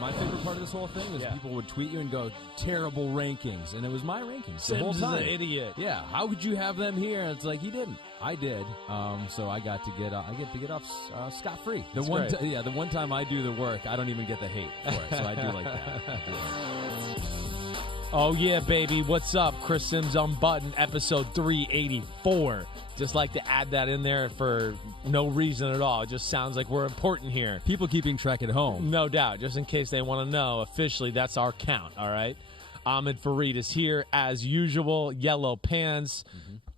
My favorite part of this whole thing is people would tweet you and go, terrible rankings. And it was my rankings the whole SIMMS time. is an idiot. Yeah, how could you have them here? And it's like, he didn't. I did. So I get to get off scot-free. The one time I do the work, I don't even get the hate for it. So I do like that. Oh, yeah, baby. What's up? Chris Simms Unbuttoned, episode 384. Just like to add that in there for no reason at all. It just sounds like we're important here. People keeping track at home. No doubt. Just in case they want to know, officially, that's our count, all right? Ahmed Fareed is here as usual. Yellow pants,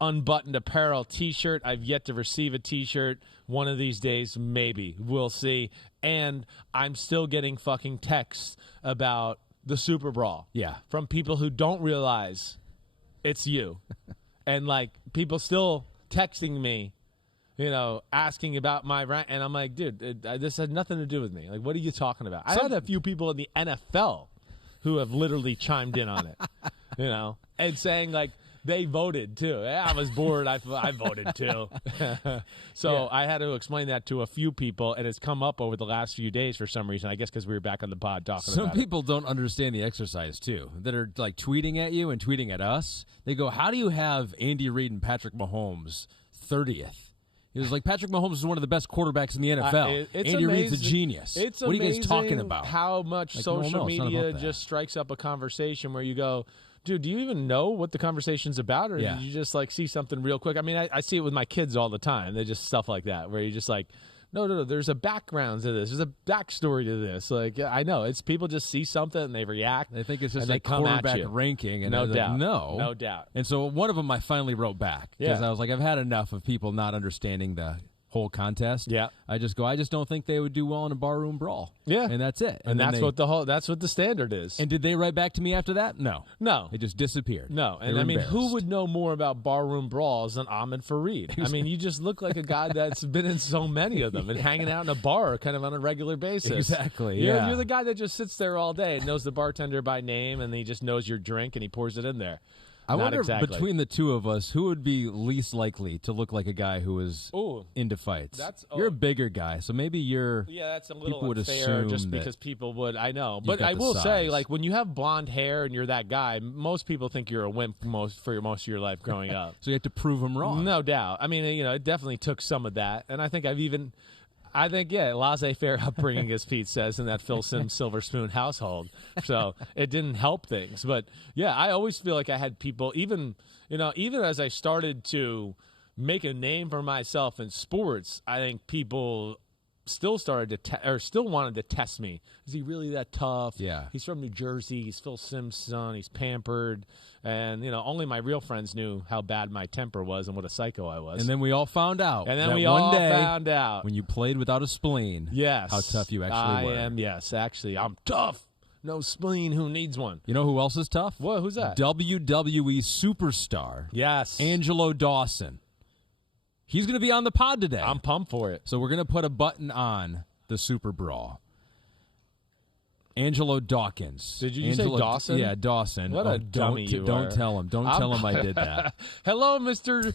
unbuttoned apparel T-shirt. I've yet to receive a T-shirt. One of these days, maybe. We'll see. And I'm still getting fucking texts about the Super Brawl. Yeah. From people who don't realize it's you. And, like, people still texting me, you know, asking about my rank. And I'm like, dude, this had nothing to do with me. Like, what are you talking about? I had a few people in the NFL who have literally chimed in on it, you know, and saying, like, they voted, too. Yeah, I was bored. I voted, too. So I had to explain that to a few people, and it's come up over the last few days for some reason, I guess because we were back on the pod talking about it. Some people don't understand the exercise, too, that are, like, tweeting at you and tweeting at us. They go, how do you have Andy Reid and Patrick Mahomes 30th? It was like, Patrick Mahomes is one of the best quarterbacks in the NFL. Andy Reid's a genius. It's what are you guys talking about? How much social media just strikes up a conversation where you go, dude, do you even know what the conversation's about? Or did you just, like, see something real quick? I mean, I see it with my kids all the time. They just stuff like that where you're just like, no, there's a background to this. There's a backstory to this. Like, yeah, I know. It's people just see something and they react. They think it's just a quarterback ranking. And no doubt. Like, no doubt. And so one of them I finally wrote back because I was like, I've had enough of people not understanding the whole contest. Yeah. I just don't think they would do well in a barroom brawl. Yeah. And that's it. And that's what the standard is. And did they write back to me after that? No. They just disappeared. No. And I mean, who would know more about barroom brawls than Ahmed Fareed? Exactly. I mean, you just look like a guy that's been in so many of them and hanging out in a bar kind of on a regular basis. Exactly. You're the guy that just sits there all day and knows the bartender by name and he just knows your drink and he pours it in there. I wonder between the two of us, who would be least likely to look like a guy who is into fights? You're a bigger guy, so maybe you're. Yeah, that's a little unfair just because people would. I know. But I will say, like, when you have blonde hair and you're that guy, most people think you're a wimp for most of your life growing up. So you have to prove them wrong. No doubt. I mean, you know, it definitely took some of that. And I think laissez-faire upbringing, as Pete says, in that Phil Simms Silver Spoon household. So it didn't help things. But, yeah, I always feel like I had people, even as I started to make a name for myself in sports, I think people still started to still wanted to test me. Is he really that tough? Yeah. He's from New Jersey. He's Phil Simms' son. He's pampered. And, you know, only my real friends knew how bad my temper was and what a psycho I was. And then we all found out. And then we all found out. When you played without a spleen. Yes. How tough you actually were. I am, yes. Actually, I'm tough. No spleen. Who needs one? You know who else is tough? What? Who's that? WWE Superstar. Yes. Angelo Dawkins. He's going to be on the pod today. I'm pumped for it. So we're going to put a button on the Super Brawl. Angelo Dawkins. Did you say Dawson? Yeah, Dawson. What a dummy you are. Don't tell him. Don't tell him I did that. Hello, Mr.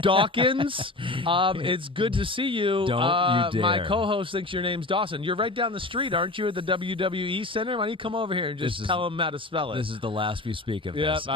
Dawkins. It's good to see you. Don't you dare. My co-host thinks your name's Dawson. You're right down the street, aren't you, at the WWE Center? Why don't you come over here and just tell him how to spell it? This is the last we speak of this.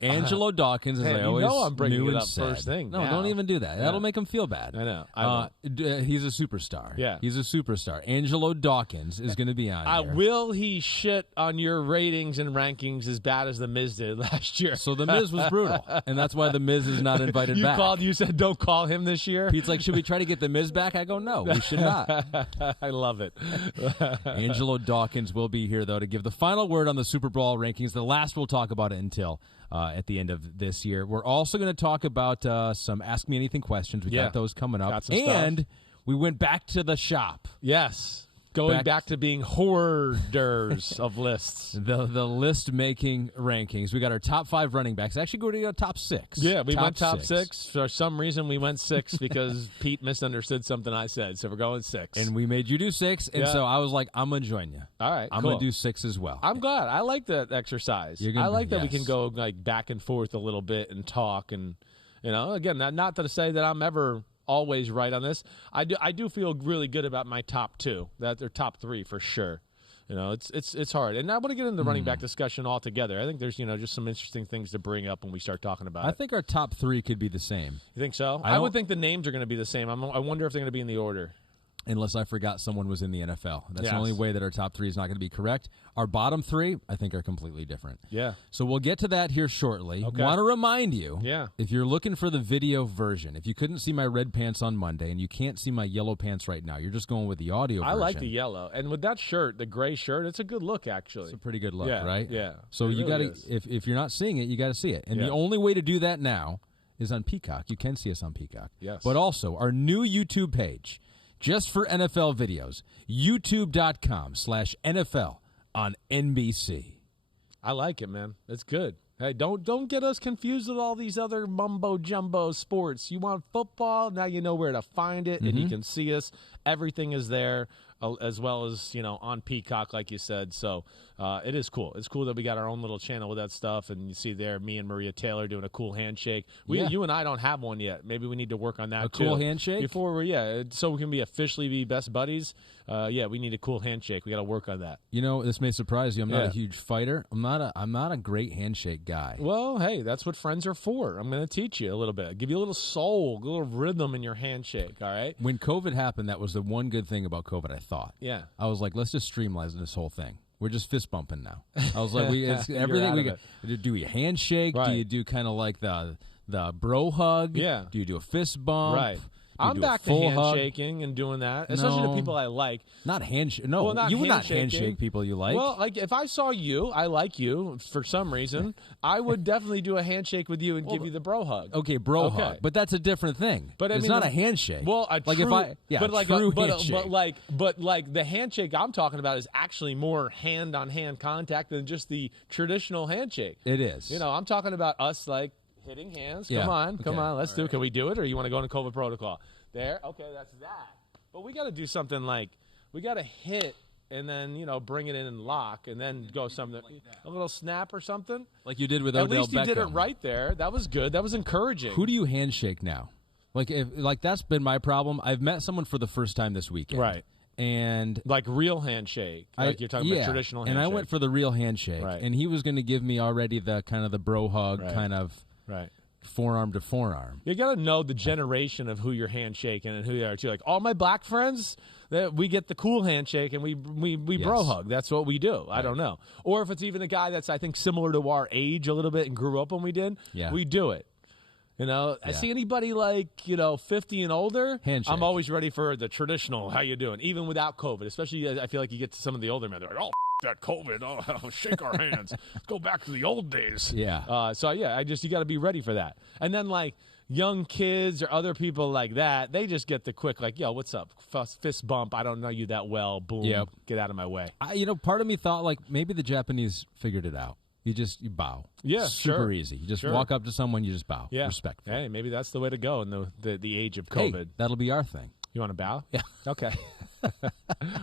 Angelo Dawkins, as I always I'm bringing knew it up and said. First thing. No, don't even do that. That'll make him feel bad. I know. He's a superstar. Yeah. He's a superstar. Angelo Dawkins is going to be on here. Will he shit on your ratings and rankings as bad as The Miz did last year? So The Miz was brutal, and that's why The Miz is not invited back. You said don't call him this year? Pete's like, should we try to get The Miz back? I go, no, we should not. I love it. Angelo Dawkins will be here, though, to give the final word on the Super Brawl rankings. The last we'll talk about it until at the end of this year. We're also going to talk about some Ask Me Anything questions. We got those coming up. And we went back to the shop. Yes. Going back to being hoarders of lists. The list-making rankings. We got our top 5 running backs. Actually, go to the top 6. Yeah, we went top 6. For some reason, we went 6 because Pete misunderstood something I said. So we're going 6. And we made you do 6. And so I was like, I'm going to join you. All right, I'm going to do 6 as well. I'm glad. I like that exercise. I like that we can go like back and forth a little bit and talk. And, you know, again, not to say that I'm ever always right on this. I do feel really good about my top 2. That they're top 3 for sure. it's hard. And I want to get into the running back discussion altogether. I think there's, just some interesting things to bring up when we start talking about it. I think our top 3 could be the same. You think so? I would think the names are going to be the same. I wonder if they're going to be in the order. Unless I forgot someone was in the NFL. That's the only way that our top 3 is not going to be correct. Our bottom 3, I think, are completely different. Yeah. So we'll get to that here shortly. Okay. Want to remind you, yeah, if you're looking for the video version, if you couldn't see my red pants on Monday and you can't see my yellow pants right now, you're just going with the audio version. I like the yellow. And with that shirt, the gray shirt, it's a good look, actually. It's a pretty good look, yeah, right? Yeah. So you got to, if you're not seeing it, you got to see it. And the only way to do that now is on Peacock. You can see us on Peacock. Yes. But also, our new YouTube page, just for NFL videos, youtube.com/NFL on NBC. I like it, man. It's good. Hey, don't get us confused with all these other mumbo-jumbo sports. You want football? Now you know where to find it, and you can see us. Everything is there, as well as, on Peacock, like you said. So it is cool. It's cool that we got our own little channel with that stuff, and you see there me and Maria Taylor doing a cool handshake. You and I don't have one yet. Maybe we need to work on that, too. A cool handshake? Before so we can be officially be best buddies. We need a cool handshake. We got to work on that. This may surprise you. I'm not a huge fighter. I'm not a great handshake guy. Well, hey, that's what friends are for. I'm going to teach you a little bit. Give you a little soul, a little rhythm in your handshake, all right? When COVID happened, that was the one good thing about COVID, I thought. Yeah. I was like, let's just streamline this whole thing. We're just fist bumping now. I was like, it's everything we got. Do we handshake? Right. Do you do kind of like the bro hug? Yeah. Do you do a fist bump? Right. I'm back to handshaking and doing that, especially the people I like. Not handshake. No, well, not you would not handshaking. handshake people you like. Well, like if I saw you, I like you for some reason, I would definitely do a handshake with you and give you the bro hug. Okay, bro hug, but that's a different thing. But it's not a handshake. Well, like true, if I, but like true handshake. handshake. But the handshake I'm talking about is actually more hand-on-hand contact than just the traditional handshake. It is. I'm talking about us like hitting hands. Come on, let's do it. Can we do it, or you want to go into COVID protocol? There, okay, that's that. But we got to do something like we got to hit and then bring it in and lock and then go something a little snap or something like you did with At Odell least you Beckham. did it right there. That was good. That was encouraging. Who do you handshake now? Like that's been my problem. I've met someone for the first time this weekend, right? And like real handshake, like you're talking about traditional handshake. And I went for the real handshake, right? And he was going to give me already the kind of the bro hug, kind of right. Forearm to forearm. You got to know the generation of who you're handshaking and who they are too. Like all my black friends, we get the cool handshake and we bro hug. That's what we do. Right. I don't know. Or if it's even a guy that's I think similar to our age a little bit and grew up when we did, we do it. I see anybody like 50 and older. Handshake. I'm always ready for the traditional. How you doing? Even without COVID, especially I feel like you get to some of the older men. They're like, oh. That COVID, shake our hands. Let's go back to the old days. Yeah. You got to be ready for that. And then like young kids or other people like that, they just get the quick like, yo, what's up? Fist bump. I don't know you that well. Boom. Yep. Get out of my way. Part of me thought like maybe the Japanese figured it out. You bow. Yeah, super easy. You just walk up to someone, you just bow. Yeah, respectful. Hey, maybe that's the way to go in the age of COVID. Hey, that'll be our thing. You want to bow? Yeah. Okay.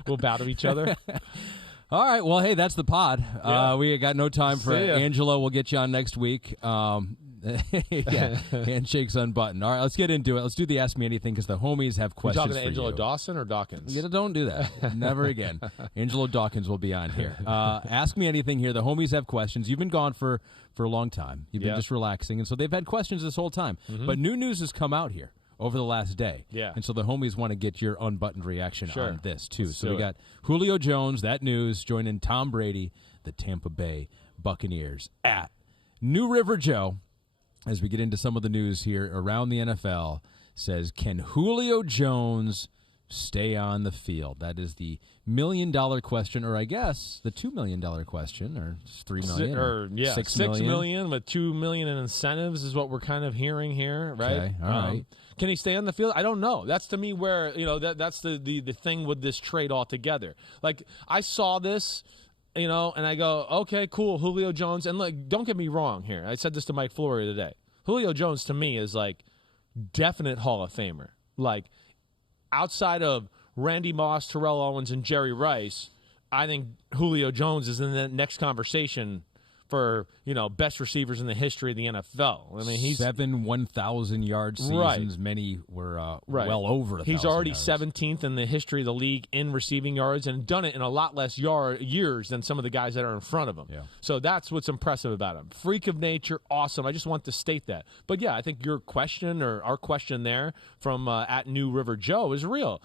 We'll bow to each other. All right. Well, hey, that's the pod. Yeah. We got no time for Angelo. We'll get you on next week. Handshakes unbuttoned. All right, let's get into it. Let's do the Ask Me Anything because the homies have questions. You talking to Angelo Dawson or Dawkins? Don't do that. Never again. Angelo Dawkins will be on here. Ask Me Anything here. The homies have questions. You've been gone for a long time. You've been just relaxing, and so they've had questions this whole time. Mm-hmm. But new news has come out here over the last day. Yeah. And so the homies want to get your unbuttoned reaction on this, too. Let's so we got Julio Jones, that news, joining Tom Brady, the Tampa Bay Buccaneers, at New River Joe, as we get into some of the news here around the NFL, says, can Julio Jones stay on the field? That is the $1 million question, or I guess the $2 million question, or $3 million, or $6 million with $2 million in incentives is what we're kind of hearing here, right? Okay, all right. Can he stay on the field? I don't know. That's to me where that's the thing with this trade altogether. Like I saw this, and I go, okay, cool, Julio Jones, and like, don't get me wrong here. I said this to Mike Flory today. Julio Jones to me is like definite Hall of Famer. Like outside of Randy Moss, Terrell Owens, and Jerry Rice, I think Julio Jones is in the next conversation for, best receivers in the history of the NFL. I mean, he's 7 1,000-yard seasons. Right. Many were well over 1,000 He's already yards. 17th in the history of the league in receiving yards and done it in a lot less years than some of the guys that are in front of him. Yeah. So that's what's impressive about him. Freak of nature, awesome. I just want to state that. But, yeah, I think your question or our question there from at New River Joe is real.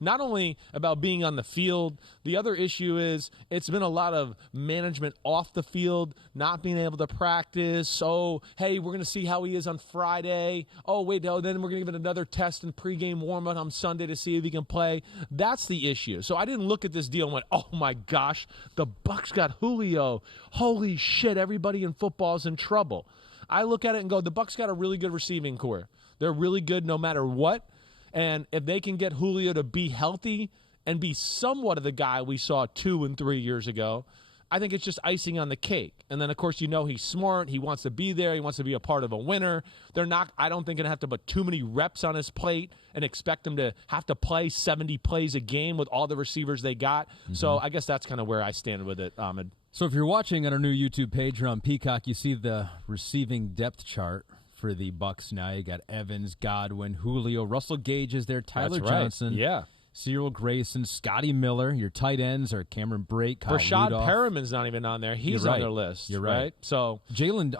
Not only about being on the field, the other issue is it's been a lot of management off the field, not being able to practice. So, hey, we're going to see how he is on Friday. Oh, wait, no, then we're going to give it another test and pregame warm-up on Sunday to see if he can play. That's the issue. So I didn't look at this deal and went, oh, my gosh, the Bucs got Julio. Holy shit, everybody in football is in trouble. I look at it and go, the Bucs got a really good receiving core. They're really good no matter what. And if they can get Julio to be healthy and be somewhat of the guy we saw 2 and 3 years ago, I think it's just icing on the cake. And then, of course, he's smart. He wants to be there. He wants to be a part of a winner. I don't think, going to have to put too many reps on his plate and expect him to have to play 70 plays a game with all the receivers they got. Mm-hmm. So I guess that's kind of where I stand with it, Ahmed. So if you're watching on our new YouTube page or on Peacock, you see the receiving depth chart for the Bucs now. You got Evans, Godwin, Julio, Russell Gage is there, Tyler Johnson. Yeah. Cyril Grayson, Scotty Miller. Your tight ends are Cameron Brake, Kyle Rashad Rudolph. Perriman's not even on there. He's on their list. You're right. So Jalen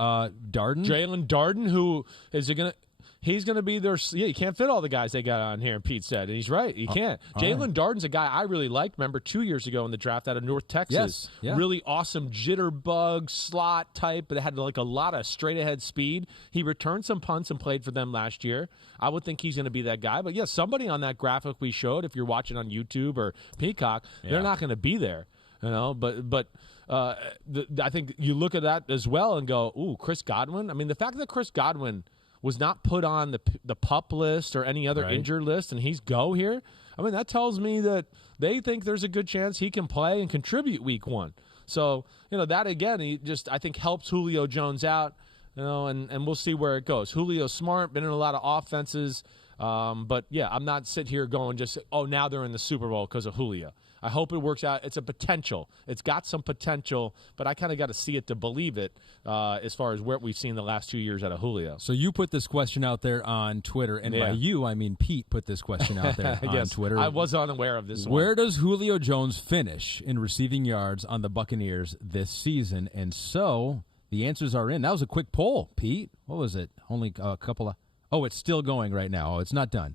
Darden. Jalen Darden, who is he going to? He's going to be their. Yeah, you can't fit all the guys they got on here. Pete said, and he's right. You can't. Jalen Darden's a guy I really liked. Remember 2 years ago in the draft out of North Texas. Yes. Yeah. Really awesome jitterbug slot type, but it had like a lot of straight ahead speed. He returned some punts and played for them last year. I would think he's going to be that guy. But yeah, somebody on that graphic we showed, if you're watching on YouTube or Peacock, they're not going to be there. But I think you look at that as well and go, ooh, Chris Godwin. I mean, the fact that Chris Godwin was not put on the PUP list or any other injured list, and he's go here. I mean, that tells me that they think there's a good chance he can play and contribute week 1. So, that again, I think helps Julio Jones out, and we'll see where it goes. Julio's smart, been in a lot of offenses, but yeah, I'm not sitting here going just, now they're in the Super Bowl because of Julio. I hope it works out. It's a potential. It's got some potential, but I kind of got to see it to believe it as far as what we've seen the last 2 years out of Julio. So you put this question out there on Twitter, and by you, I mean Pete put this question out there on Twitter. I was unaware of this Where does Julio Jones finish in receiving yards on the Buccaneers this season? And so the answers are in. That was a quick poll, Pete. What was it? Only a couple of – it's still going right now. It's not done.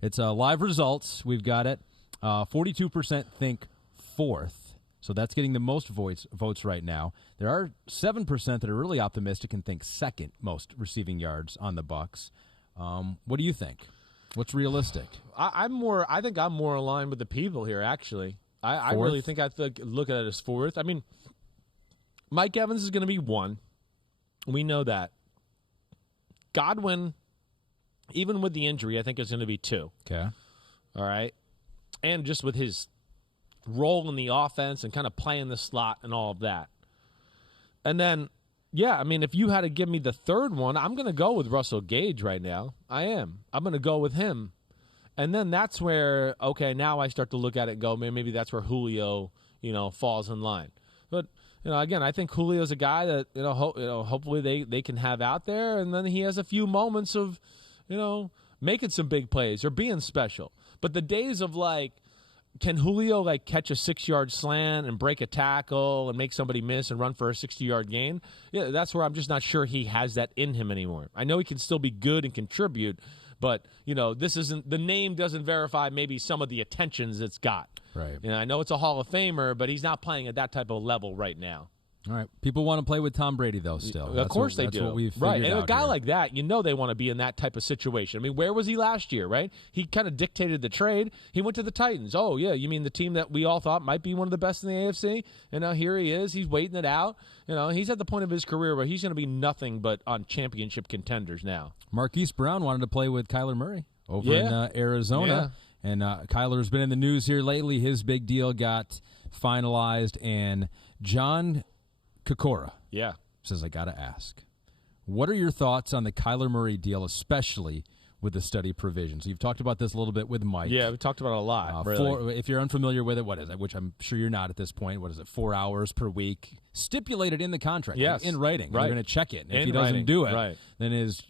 It's live results. We've got it. 42% think 4th, so that's getting the most votes right now. There are 7% that are really optimistic and think 2nd most receiving yards on the Bucs. What do you think? What's realistic? I think I'm more aligned with the people here. Actually, I really think look at it as 4th. I mean, Mike Evans is going to be 1. We know that. Godwin, even with the injury, I think is going to be 2. Okay. All right. And just with his role in the offense and kind of playing the slot and all of that. And then, I mean, if you had to give me the 3rd one, I'm going to go with Russell Gage right now. I am. I'm going to go with him. And then that's where, now I start to look at it and go, maybe that's where Julio, falls in line. But, again, I think Julio's a guy that, hopefully they can have out there. And then he has a few moments of, making some big plays or being special. But the days of, can Julio, catch a 6-yard slant and break a tackle and make somebody miss and run for a 60-yard gain, that's where I'm just not sure he has that in him anymore. I know he can still be good and contribute, but, this isn't – the name doesn't verify maybe some of the attentions it's got. Right. I know it's a Hall of Famer, but he's not playing at that type of level right now. All right. People want to play with Tom Brady, though, still. Of course they do. That's what we've figured right. And out a guy here. like that, they want to be in that type of situation. I mean, where was he last year, right? He kind of dictated the trade. He went to the Titans. Oh, yeah, you mean the team that we all thought might be one of the best in the AFC? And now here he is. He's waiting it out. He's at the point of his career where he's going to be nothing but on championship contenders now. Marquise Brown wanted to play with Kyler Murray over in Arizona. Yeah. And Kyler's been in the news here lately. His big deal got finalized, and John Kokora says, I got to ask, what are your thoughts on the Kyler Murray deal, especially with the study provisions. You've talked about this a little bit with Mike. Yeah, we talked about it a lot. Really. If you're unfamiliar with it, what is it? Which I'm sure you're not at this point. What is it? 4 hours per week, stipulated in the contract, yes, in writing. Right. You're going to check it. And if in he doesn't writing. do it, right. then his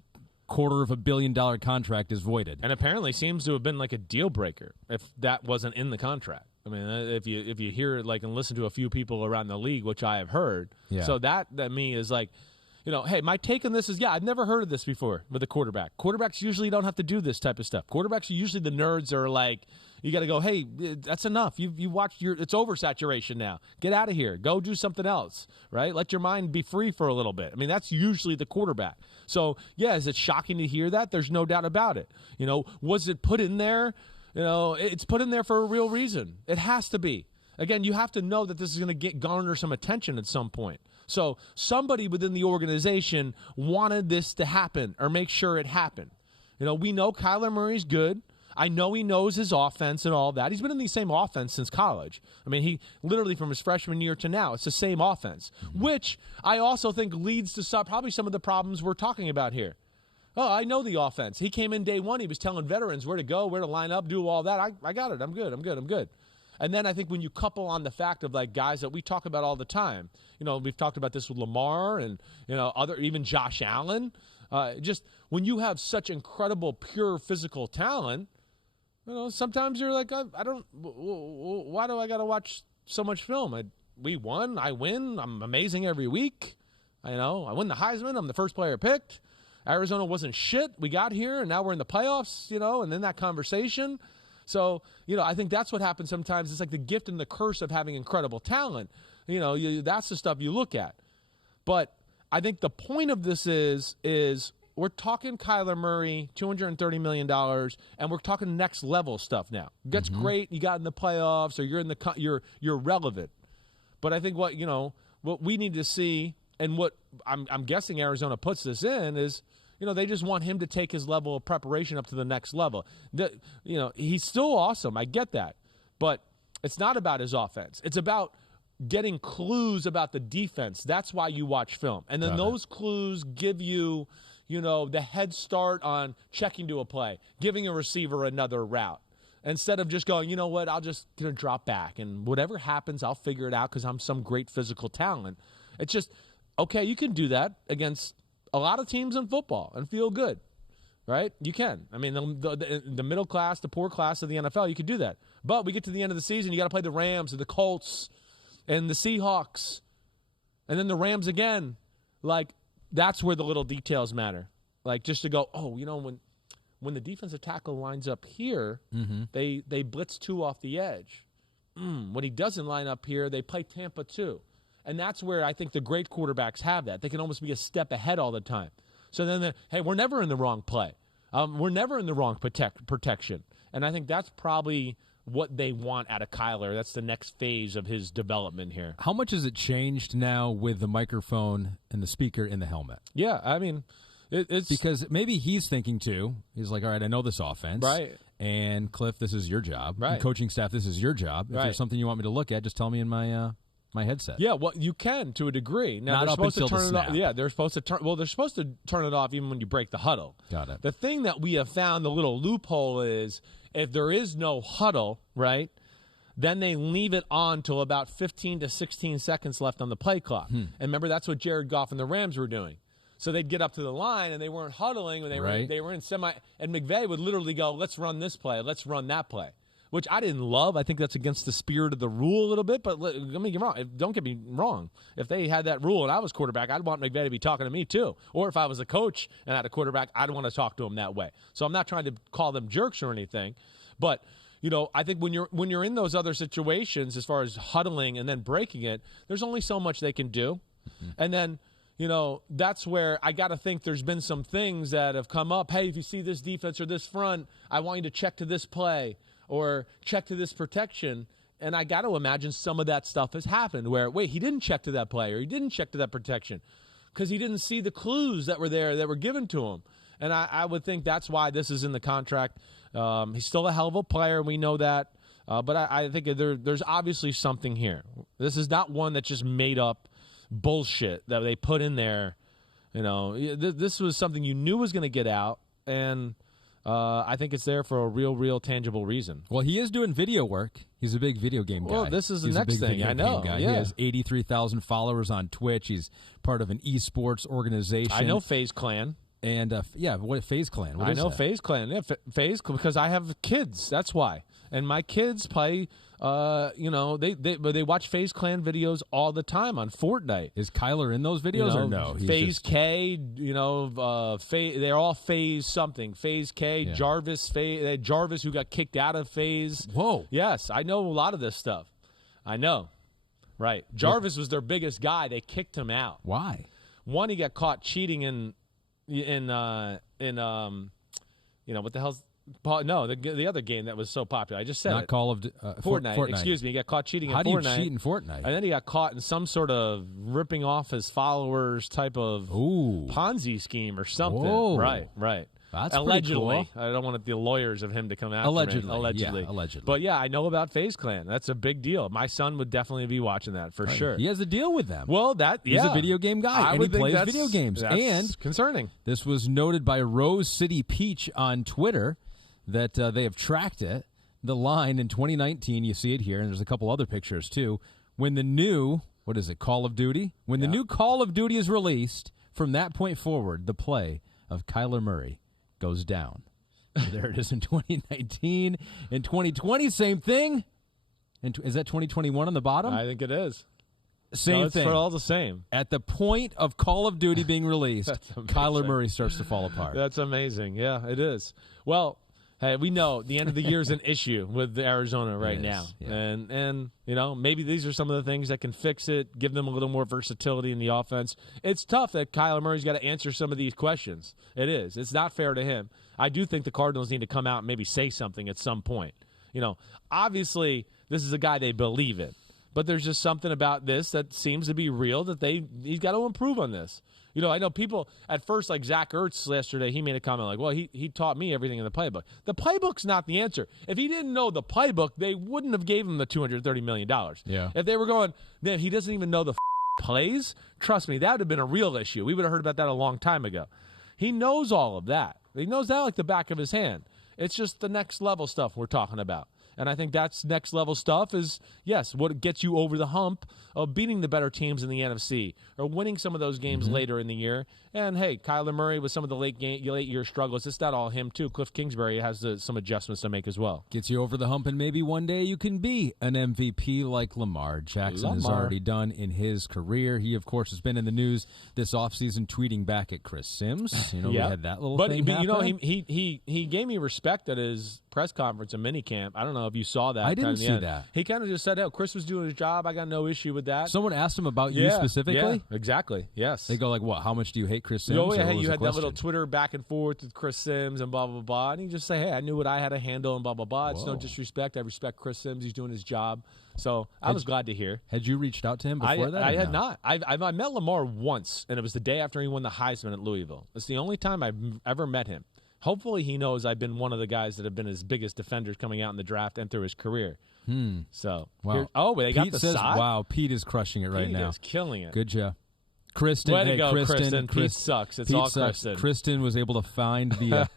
$250 million contract is voided. And apparently seems to have been like a deal breaker if that wasn't in the contract. I mean, if you hear it and listen to a few people around the league, which I have heard, so that me is like, hey, my take on this is, I've never heard of this before with a quarterback. Quarterbacks usually don't have to do this type of stuff. Quarterbacks are usually the nerds are like, you got to go, hey, that's enough. You watched it's oversaturation now. Get out of here. Go do something else, right? Let your mind be free for a little bit. I mean, that's usually the quarterback. So, is it shocking to hear that? There's no doubt about it. Was it put in there? It's put in there for a real reason. It has to be. Again, you have to know that this is going to garner some attention at some point. So somebody within the organization wanted this to happen or make sure it happened. We know Kyler Murray's good. I know he knows his offense and all that. He's been in the same offense since college. I mean, he literally from his freshman year to now, it's the same offense, which I also think leads to probably some of the problems we're talking about here. Oh, I know the offense. He came in day one. He was telling veterans where to go, where to line up, do all that. I got it. I'm good. And then I think when you couple on the fact of like guys that we talk about all the time, we've talked about this with Lamar and, even Josh Allen. Just when you have such incredible, pure physical talent, sometimes you're like, why do I got to watch so much film? We won. I win. I'm amazing every week. I win the Heisman. I'm the first player picked. Arizona wasn't shit. We got here, and now we're in the playoffs, and then that conversation. So, I think that's what happens sometimes. It's like the gift and the curse of having incredible talent. That's the stuff you look at. But I think the point of this is we're talking Kyler Murray, $230 million, and we're talking next level stuff now. That's great. You got in the playoffs, or you're relevant. But I think what we need to see, and what I'm guessing Arizona puts this in is, they just want him to take his level of preparation up to the next level. He's still awesome. I get that. But it's not about his offense. It's about getting clues about the defense. That's why you watch film. And then those clues give you, the head start on checking to a play, giving a receiver another route. Instead of just going, you know what, I'll just drop back. And whatever happens, I'll figure it out because I'm some great physical talent. It's just, okay, you can do that against a lot of teams in football and feel good, right? You can. I mean, the middle class, the poor class of the NFL, you can do that. But we get to the end of the season, you got to play the Rams and the Colts and the Seahawks and then the Rams again. Like, that's where the little details matter. Like, just to go, when the defensive tackle lines up here, they blitz 2 off the edge. When he doesn't line up here, they play Tampa 2. And that's where I think the great quarterbacks have that. They can almost be a step ahead all the time. So then, hey, we're never in the wrong play. We're never in the wrong protection. And I think that's probably what they want out of Kyler. That's the next phase of his development here. How much has it changed now with the microphone and the speaker in the helmet? Yeah, I mean, it's because maybe he's thinking too. He's like, all right, I know this offense. Right. And Cliff, this is your job. Right. And coaching staff, this is your job. If there's something you want me to look at, just tell me in my headset. Yeah, well, you can to a degree. Now, Not they're up supposed to until turn the it off. snap. Yeah, they're supposed to turn. Well, they're supposed to turn it off even when you break the huddle. Got it. The thing that we have found, the little loophole, is if there is no huddle, right, then they leave it on till about 15 to 16 seconds left on the play clock. And remember, that's what Jared Goff and the Rams were doing. So they'd get up to the line, and they weren't huddling. When they were in semi, and McVay would literally go, let's run this play, let's run that play. Which I didn't love. I think that's against the spirit of the rule a little bit. But don't get me wrong. If they had that rule and I was quarterback, I'd want McVay to be talking to me too. Or if I was a coach and I had a quarterback, I'd want to talk to him that way. So I'm not trying to call them jerks or anything. But I think when you're in those other situations, as far as huddling and then breaking it, there's only so much they can do. And then that's where I got to think there's been some things that have come up. Hey, if you see this defense or this front, I want you to check to this play. Or check to this protection, and I got to imagine some of that stuff has happened where, wait, he didn't check to that play or he didn't check to that protection because he didn't see the clues that were there that were given to him. And I would think that's why this is in the contract. He's still a hell of a player, we know that. But I think there's obviously something here. This is not one that just made up bullshit that they put in there. This was something you knew was going to get out, and I think it's there for a real tangible reason. Well, he is doing video work. He's a big video game guy. Well, this is the He's next thing. I know. Guy. Yeah. He has 83,000 followers on Twitch. He's part of an esports organization. I know FaZe Clan. And what FaZe Clan? What I is know that? FaZe Clan. Yeah, FaZe because I have kids. That's why. And my kids play. They watch FaZe Clan videos all the time on Fortnite. Is Kyler in those videos or no? FaZe K. They're all FaZe something. FaZe K. Yeah. Jarvis who got kicked out of FaZe. Whoa. Yes, I know a lot of this stuff. I know. Right. Jarvis was their biggest guy. They kicked him out. Why? One, he got caught cheating in what the hell's the other game that was so popular. I just said Not it. Call of Fortnite. Excuse me. He got caught cheating in Fortnite. How do you cheat in Fortnite? And then he got caught in some sort of ripping off his followers type of Ponzi scheme or something. Whoa. Right. That's allegedly. pretty cool. I don't want the lawyers of him to come after Allegedly. me. Allegedly. Yeah, allegedly. But yeah, I know about FaZe Clan. That's a big deal. My son would definitely be watching that for sure. He has a deal with them. Well, he's a video game guy, and he plays video games. That's and concerning. This was noted by Rose City Peach on Twitter that they have tracked it. The line in 2019, you see it here, and there's a couple other pictures too. When the new, Call of Duty? When the new Call of Duty is released, from that point forward, the play of Kyler Murray goes down. There it is in 2019. In 2020, same thing. And is that 2021 on the bottom? I think it is. Same thing. It's all the same. At the point of Call of Duty being released, Kyler Murray starts to fall apart. That's amazing. Yeah, it is. Well, hey, we know the end of the year is an issue with Arizona right now. Yeah. And maybe these are some of the things that can fix it, give them a little more versatility in the offense. It's tough that Kyler Murray's got to answer some of these questions. It is. It's not fair to him. I do think the Cardinals need to come out and maybe say something at some point. Obviously, this is a guy they believe in. But there's just something about this that seems to be real that he's got to improve on this. I know people at first, like Zach Ertz yesterday, he made a comment like, well, he taught me everything in the playbook. The playbook's not the answer. If he didn't know the playbook, they wouldn't have gave him the $230 million. Yeah. If they were going, man, he doesn't even know the plays, trust me, that would have been a real issue. We would have heard about that a long time ago. He knows all of that. He knows that like the back of his hand. It's just the next level stuff we're talking about. And I think that's next level stuff is, yes, what gets you over the hump of beating the better teams in the NFC or winning some of those games later in the year. And, hey, Kyler Murray with some of the late year struggles, it's not all him, too. Cliff Kingsbury has some adjustments to make as well. Gets you over the hump, and maybe one day you can be an MVP like Lamar Jackson has already done in his career. He, of course, has been in the news this offseason tweeting back at Chris SIMMS. We had that little thing happen. He gave me respect at his press conference and minicamp. I don't know if you saw that. I didn't see that. He kind of just said, oh, Chris was doing his job. I got no issue with that. Someone asked him about you specifically? Yeah, exactly, yes. They go like, what, how much do you hate Chris SIMMS? Oh, yeah, you had that little Twitter back and forth with Chris SIMMS and blah, blah, blah. And he just say, hey, I knew what I had to handle and blah, blah, blah. It's no disrespect. I respect Chris SIMMS. He's doing his job. So I was glad to hear. Had you reached out to him before that? I had not. I met Lamar once, and it was the day after he won the Heisman at Louisville. It's the only time I've ever met him. Hopefully he knows I've been one of the guys that have been his biggest defenders coming out in the draft and through his career. So, wow. They got the side? Wow, Pete is crushing it right now. Pete is killing it. Good job. Kristen, way to go, Kristen. Pete sucks. It's all Kristen. Kristen was able to find the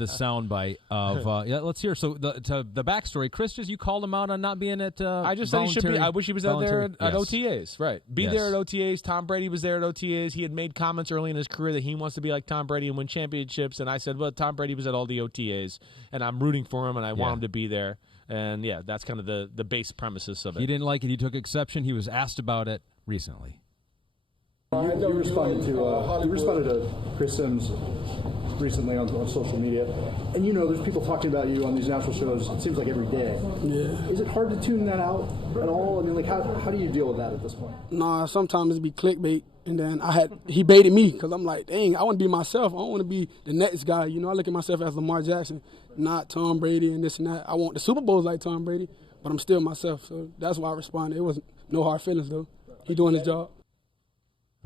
soundbite of. Let's hear. So the backstory. Chris, you called him out on not being at. I just said he should be. I wish he was out there at OTAs. Right. Be there at OTAs. Tom Brady was there at OTAs. He had made comments early in his career that he wants to be like Tom Brady and win championships. And I said, well, Tom Brady was at all the OTAs, and I'm rooting for him, and I want him to be there. And that's kind of the base premises of it. He didn't like it. He took exception. He was asked about it recently. You responded to Chris SIMMS recently on social media, and there's people talking about you on these national shows. It seems like every day. Yeah. Is it hard to tune that out at all? I mean, how do you deal with that at this point? Nah, sometimes it be clickbait, and then he baited me because I'm like, dang, I want to be myself. I don't want to be the next guy. I look at myself as Lamar Jackson, not Tom Brady and this and that. I want the Super Bowls like Tom Brady, but I'm still myself. So that's why I responded. It wasn't no hard feelings though. He doing his job.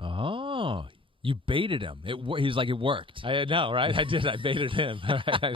Oh, you baited him. He's like, it worked. I know, right? I did. I baited him.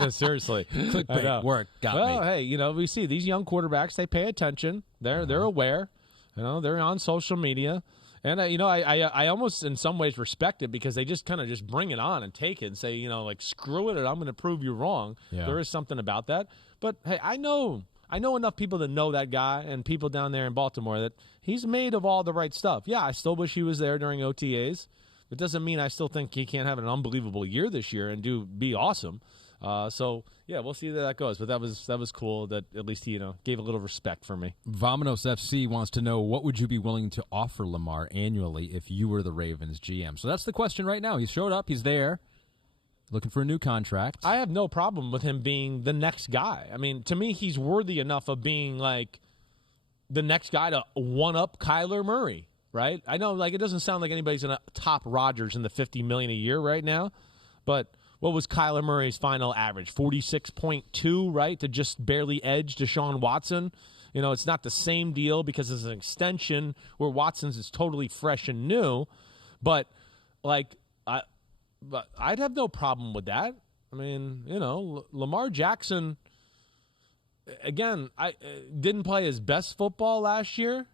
Seriously. Clickbait. Work. Got me. Well, hey, we see these young quarterbacks, they pay attention. They're aware. They're on social media. And I almost in some ways respect it because they just kind of just bring it on and take it and say, like, screw it, and I'm going to prove you wrong. Yeah. There is something about that. But hey, I know enough people to know that guy and people down there in Baltimore that he's made of all the right stuff. Yeah, I still wish he was there during OTAs. It doesn't mean I still think he can't have an unbelievable year this year and be awesome. So yeah, we'll see how that goes. But that was cool that at least he gave a little respect for me. Vominos FC wants to know, what would you be willing to offer Lamar annually if you were the Ravens GM? So that's the question right now. He showed up. He's there, looking for a new contract. I have no problem with him being the next guy. I mean, to me, he's worthy enough of being like the next guy to one up Kyler Murray. Right? I know, like, it doesn't sound like anybody's going to top Rodgers in the $50 million a year right now, but what was Kyler Murray's final average? 46.2, right? To just barely edge Deshaun Watson. It's not the same deal because it's an extension where Watson's is totally fresh and new, but I'd have no problem with that. I mean, Lamar Jackson, again, I didn't play his best football last year.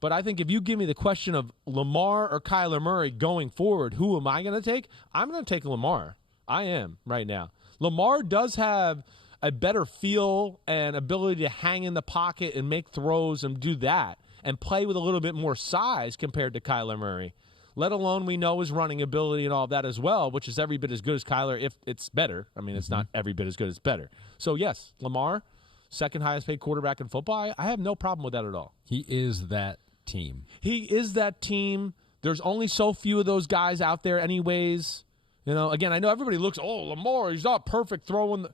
But I think if you give me the question of Lamar or Kyler Murray going forward, who am I going to take? I'm going to take Lamar. I am right now. Lamar does have a better feel and ability to hang in the pocket and make throws and do that and play with a little bit more size compared to Kyler Murray, let alone we know his running ability and all of that as well, which is every bit as good as Kyler, if it's better. I mean, it's not every bit as good as better. So, yes, Lamar, second highest paid quarterback in football, I have no problem with that at all. He is that team. He is that team. There's only so few of those guys out there anyways. Again, I know everybody looks, Lamar, he's not perfect throwing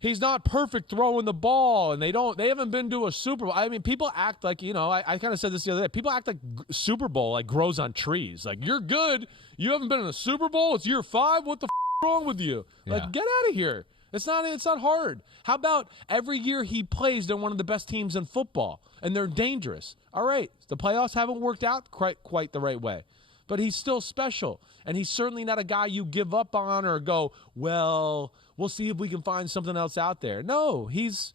the ball, and they haven't been to a Super Bowl. I mean, people act like, I kind of said this the other day. People act like Super Bowl like grows on trees. Like, you're good. You haven't been in a Super Bowl. It's year 5. What the wrong with you? Yeah. Like, get out of here. It's not hard. How about every year he plays, they're one of the best teams in football, and they're dangerous. All right, the playoffs haven't worked out quite the right way, but he's still special, and he's certainly not a guy you give up on or go, well, we'll see if we can find something else out there. No, he's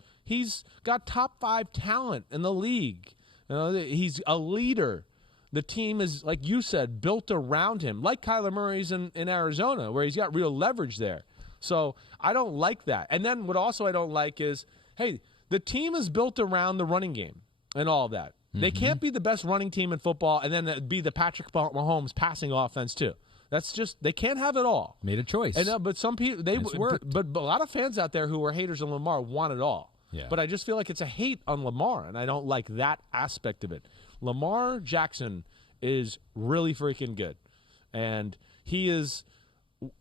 got top 5 talent in the league. He's a leader. The team is, like you said, built around him, like Kyler Murray's in Arizona, where he's got real leverage there. So I don't like that. And then what also I don't like is, hey, the team is built around the running game and all of that. Mm-hmm. They can't be the best running team in football and then be the Patrick Mahomes passing offense too. That's just, they can't have it all. Made a choice. And but some people, but a lot of fans out there who are haters of Lamar want it all. Yeah. But I just feel like it's a hate on Lamar, and I don't like that aspect of it. Lamar Jackson is really freaking good, and he is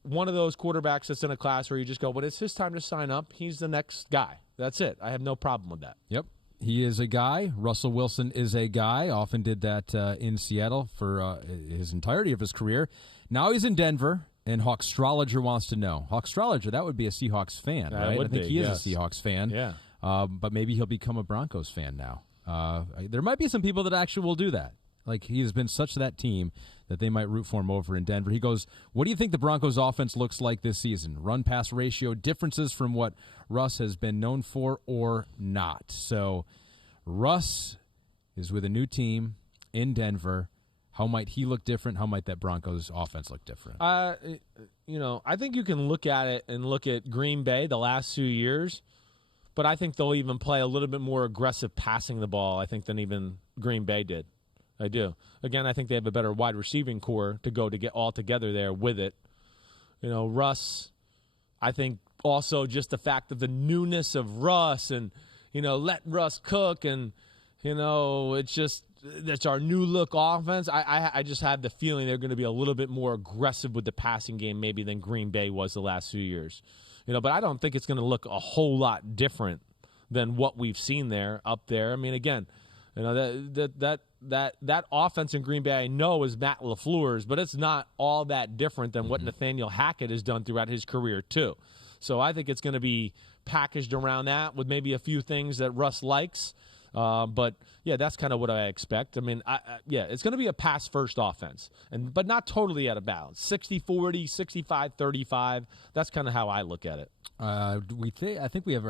one of those quarterbacks that's in a class where you just go, but it's his time to sign up. He's the next guy. That's it. I have no problem with that. Yep. He is a guy. Russell Wilson is a guy. Often did that in Seattle for his entirety of his career. Now he's in Denver, and Hawkstrologer wants to know. Hawkstrologer, that would be a Seahawks fan, right? I think he is a Seahawks fan. Yeah. But maybe he'll become a Broncos fan now. There might be some people that actually will do that. Like, he has been such that team that they might root for him over in Denver. He goes, what do you think the Broncos offense looks like this season? Run-pass ratio, differences from what Russ has been known for or not? So Russ is with a new team in Denver. How might he look different? How might that Broncos offense look different? I think you can look at it and look at Green Bay the last 2 years, but I think they'll even play a little bit more aggressive passing the ball, I think, than even Green Bay did. I do. Again, I think they have a better wide receiving core to get all together there with it. Russ, I think also just the fact of the newness of Russ and, let Russ cook and, it's just that's our new look offense. I just have the feeling they're going to be a little bit more aggressive with the passing game maybe than Green Bay was the last few years. But I don't think it's going to look a whole lot different than what we've seen there up there. I mean, again, that offense in Green Bay I know is Matt LaFleur's, but it's not all that different than what Nathaniel Hackett has done throughout his career too. So I think it's going to be packaged around that with maybe a few things that Russ likes. But yeah, that's kind of what I expect. I mean, it's going to be a pass-first offense, but not totally out of balance. 60-40, 65-35. That's kind of how I look at it. I think we have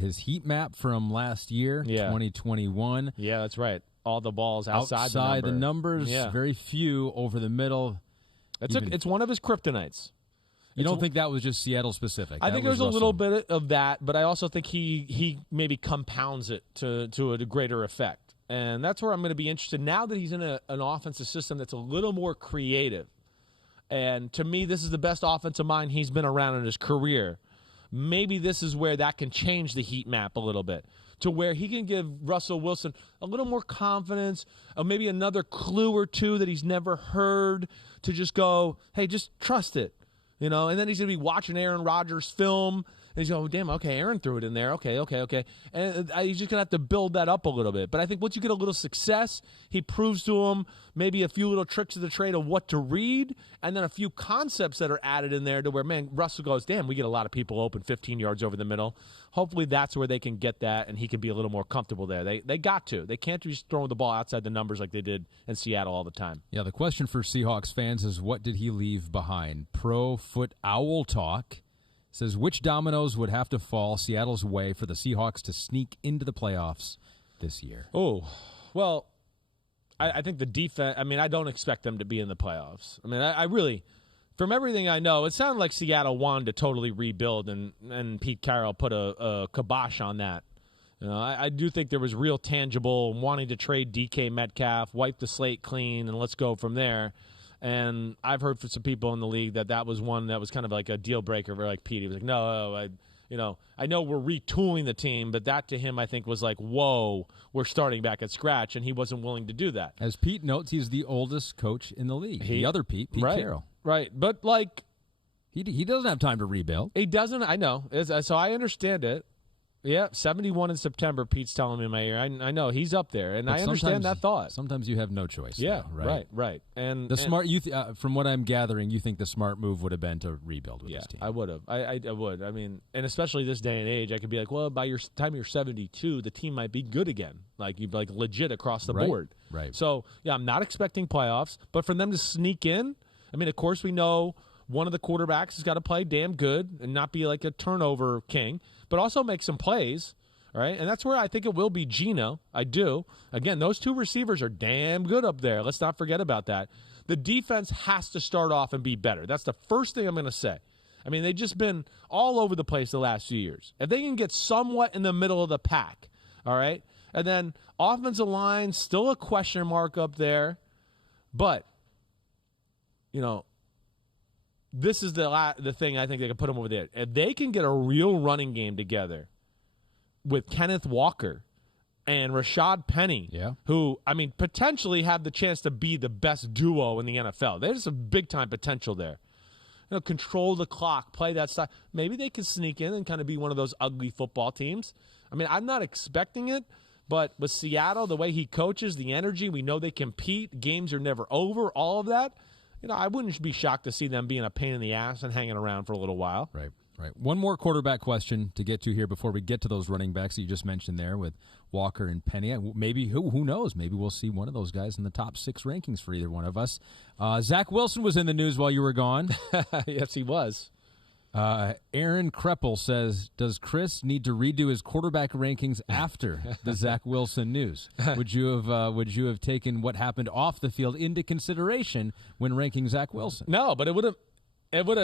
his heat map from last year, 2021. Yeah, that's right. all the balls outside the numbers. Yeah. Very few over the middle. It's one of his kryptonites. You don't think that was just Seattle specific? I think there's a little bit of that, but I also think he maybe compounds it to a greater effect. And that's where I'm going to be interested now that he's in an offensive system that's a little more creative. And to me, this is the best offensive mind he's been around in his career. Maybe this is where that can change the heat map a little bit to where he can give Russell Wilson a little more confidence, or maybe another clue or two that he's never heard to just go, hey, just trust it. And then he's going to be watching Aaron Rodgers' film, and he's going, oh, damn, okay, Aaron threw it in there. Okay. And he's just going to have to build that up a little bit. But I think once you get a little success, he proves to him maybe a few little tricks of the trade of what to read, and then a few concepts that are added in there to where, man, Russell goes, damn, we get a lot of people open 15 yards over the middle. Hopefully that's where they can get that, and he can be a little more comfortable there. They got to. They can't just throw the ball outside the numbers like they did in Seattle all the time. Yeah, the question for Seahawks fans is, what did he leave behind? Pro Foot Owl Talk says, which dominoes would have to fall Seattle's way for the Seahawks to sneak into the playoffs this year? Oh, well, I think the defense, I don't expect them to be in the playoffs. I really, from everything I know, it sounded like Seattle wanted to totally rebuild, and Pete Carroll put a kibosh on that. I do think there was real tangible wanting to trade DK Metcalf, wipe the slate clean, and let's go from there. And I've heard from some people in the league that was one that was kind of like a deal breaker for like Pete. He was like, no, I know we're retooling the team, but that to him I think was like, whoa, we're starting back at scratch, and he wasn't willing to do that. As Pete notes, he's the oldest coach in the league. The other Pete Carroll. Right, but like he doesn't have time to rebuild. He doesn't. I know. So I understand it. Yeah, 71 in September. Pete's telling me in my ear. I know he's up there, and I understand that thought. Sometimes you have no choice. Yeah, though, right. And the smart. From what I'm gathering, you think the smart move would have been to rebuild with this team. I would have. I would. And especially this day and age, I could be like, well, by your time you're 72, the team might be good again. Like you'd be like legit across the board. Right. So yeah, I'm not expecting playoffs, but for them to sneak in, of course we know one of the quarterbacks has got to play damn good and not be like a turnover king, but also make some plays, all right? And that's where I think it will be Geno. I do. Again, those two receivers are damn good up there. Let's not forget about that. The defense has to start off and be better. That's the first thing I'm going to say. They've just been all over the place the last few years. If they can get somewhat in the middle of the pack, all right? And then offensive line, still a question mark up there. But, this is the thing I think they can put them over there. If they can get a real running game together with Kenneth Walker and Rashad Penny, who, potentially have the chance to be the best duo in the NFL. There's some big-time potential there. Control the clock, play that style. Maybe they can sneak in and kind of be one of those ugly football teams. I'm not expecting it, but with Seattle, the way he coaches, the energy, we know they compete, games are never over, all of that. I wouldn't be shocked to see them being a pain in the ass and hanging around for a little while. Right. One more quarterback question to get to here before we get to those running backs that you just mentioned there with Walker and Penny. Maybe, who knows? Maybe we'll see one of those guys in the top 6 rankings for either one of us. Zach Wilson was in the news while you were gone. Yes, he was. Aaron Kreppel says, does Chris need to redo his quarterback rankings after the Zach Wilson news? Would you have taken what happened off the field into consideration when ranking Zach Wilson? No, but it would have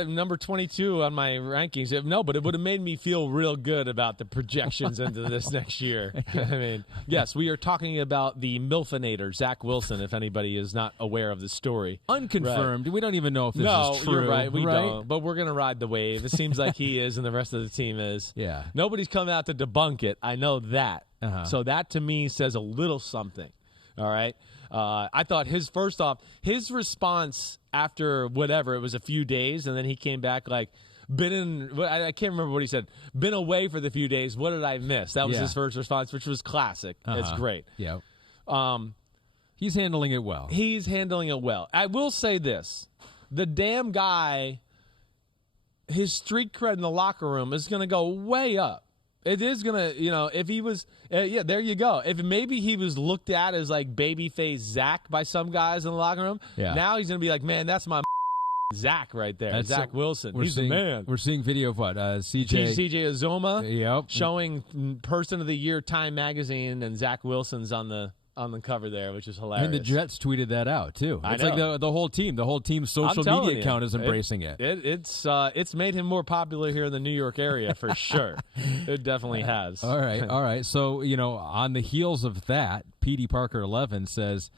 number 22 on my rankings. But it would have made me feel real good about the projections into this next year. Yes, we are talking about the MILFinator, Zach Wilson, if anybody is not aware of the story. Unconfirmed. Right. We don't even know if this is true. You're right. We don't. But we're going to ride the wave. It seems like he is and the rest of the team is. Yeah. Nobody's come out to debunk it. I know that. So that, to me, says a little something. All right? I thought his response after whatever, it was a few days, and then he came back like, I can't remember what he said, been away for the few days, what did I miss? That was his first response, which was classic. It's great. Yeah. He's handling it well. I will say this. The damn guy, his street cred in the locker room is going to go way up. It is going to, if he was, there you go. If maybe he was looked at as like babyface Zach by some guys in the locker room, now he's going to be like, man, that's my Zach right there. That's Zach Wilson. He's the man. We're seeing video of what? CJ Uzoma showing Person of the Year Time Magazine, and Zach Wilson's on the on the cover there, which is I hilarious. mean, the Jets tweeted that out too. It's I like know. the whole team. The whole team's social media account is embracing it. It's made him more popular here in the New York area for sure. It definitely has. All right. So, on the heels of that, PD Parker 11 says,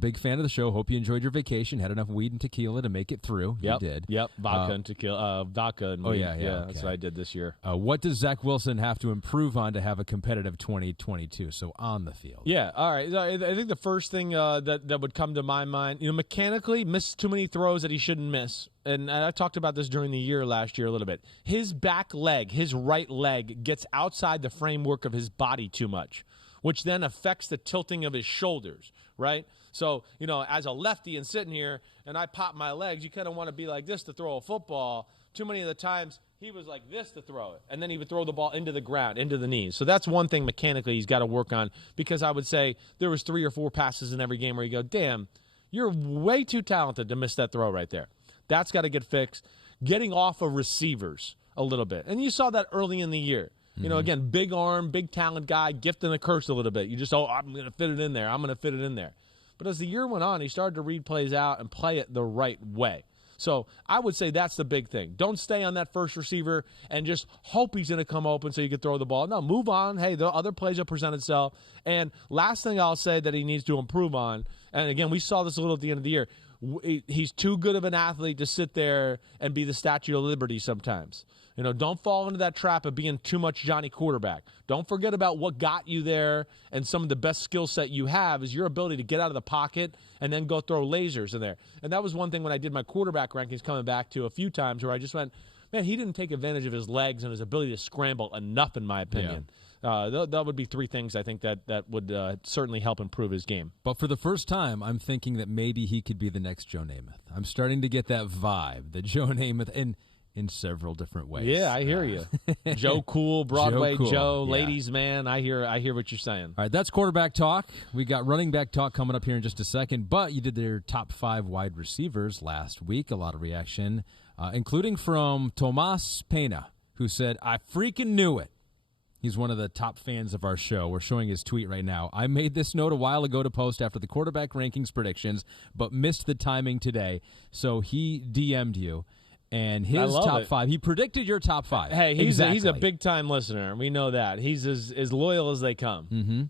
big fan of the show. Hope you enjoyed your vacation. Had enough weed and tequila to make it through. Yep. You did. Yep. Vodka and tequila. Vodka and weed. Okay. That's what I did this year. What does Zach Wilson have to improve on to have a competitive 2022? So on the field. Yeah. All right. I think the first thing that would come to my mind, mechanically missed too many throws that he shouldn't miss. And I talked about this during the year last year a little bit. His back leg, his right leg, gets outside the framework of his body too much, which then affects the tilting of his shoulders, right? So, as a lefty and sitting here and I pop my legs, you kind of want to be like this to throw a football. Too many of the times he was like this to throw it, and then he would throw the ball into the ground, into the knees. So that's one thing mechanically he's got to work on, because I would say there was 3 or 4 passes in every game where you go, damn, you're way too talented to miss that throw right there. That's got to get fixed. Getting off of receivers a little bit. And you saw that early in the year. Again, big arm, big talent guy, gift and a curse a little bit. You just, I'm going to fit it in there. I'm going to fit it in there. But as the year went on, he started to read plays out and play it the right way. So I would say that's the big thing. Don't stay on that first receiver and just hope he's going to come open so you can throw the ball. No, move on. Hey, the other plays will present itself. And last thing I'll say that he needs to improve on, and again, we saw this a little at the end of the year, he's too good of an athlete to sit there and be the Statue of Liberty sometimes. Don't fall into that trap of being too much Johnny quarterback. Don't forget about what got you there, and some of the best skill set you have is your ability to get out of the pocket and then go throw lasers in there. And that was one thing when I did my quarterback rankings coming back to a few times where I just went, man, he didn't take advantage of his legs and his ability to scramble enough, in my opinion. Yeah. That would be 3 things I think that would certainly help improve his game. But for the first time, I'm thinking that maybe he could be the next Joe Namath. I'm starting to get that vibe, that Joe Namath, in several different ways. Yeah, I hear you. Joe Cool, Broadway Joe, yeah. Ladies Man. I hear what you're saying. All right, that's quarterback talk. We got running back talk coming up here in just a second. But you did their top 5 wide receivers last week. A lot of reaction, including from Tomas Pena, who said, "I freaking knew it." He's one of the top fans of our show. We're showing his tweet right now. "I made this note a while ago to post after the quarterback rankings predictions, but missed the timing today." So he DM'd you. And his top 5, he predicted your top 5. Hey, he's a big-time listener. We know that. He's as loyal as they come. Mm-hmm.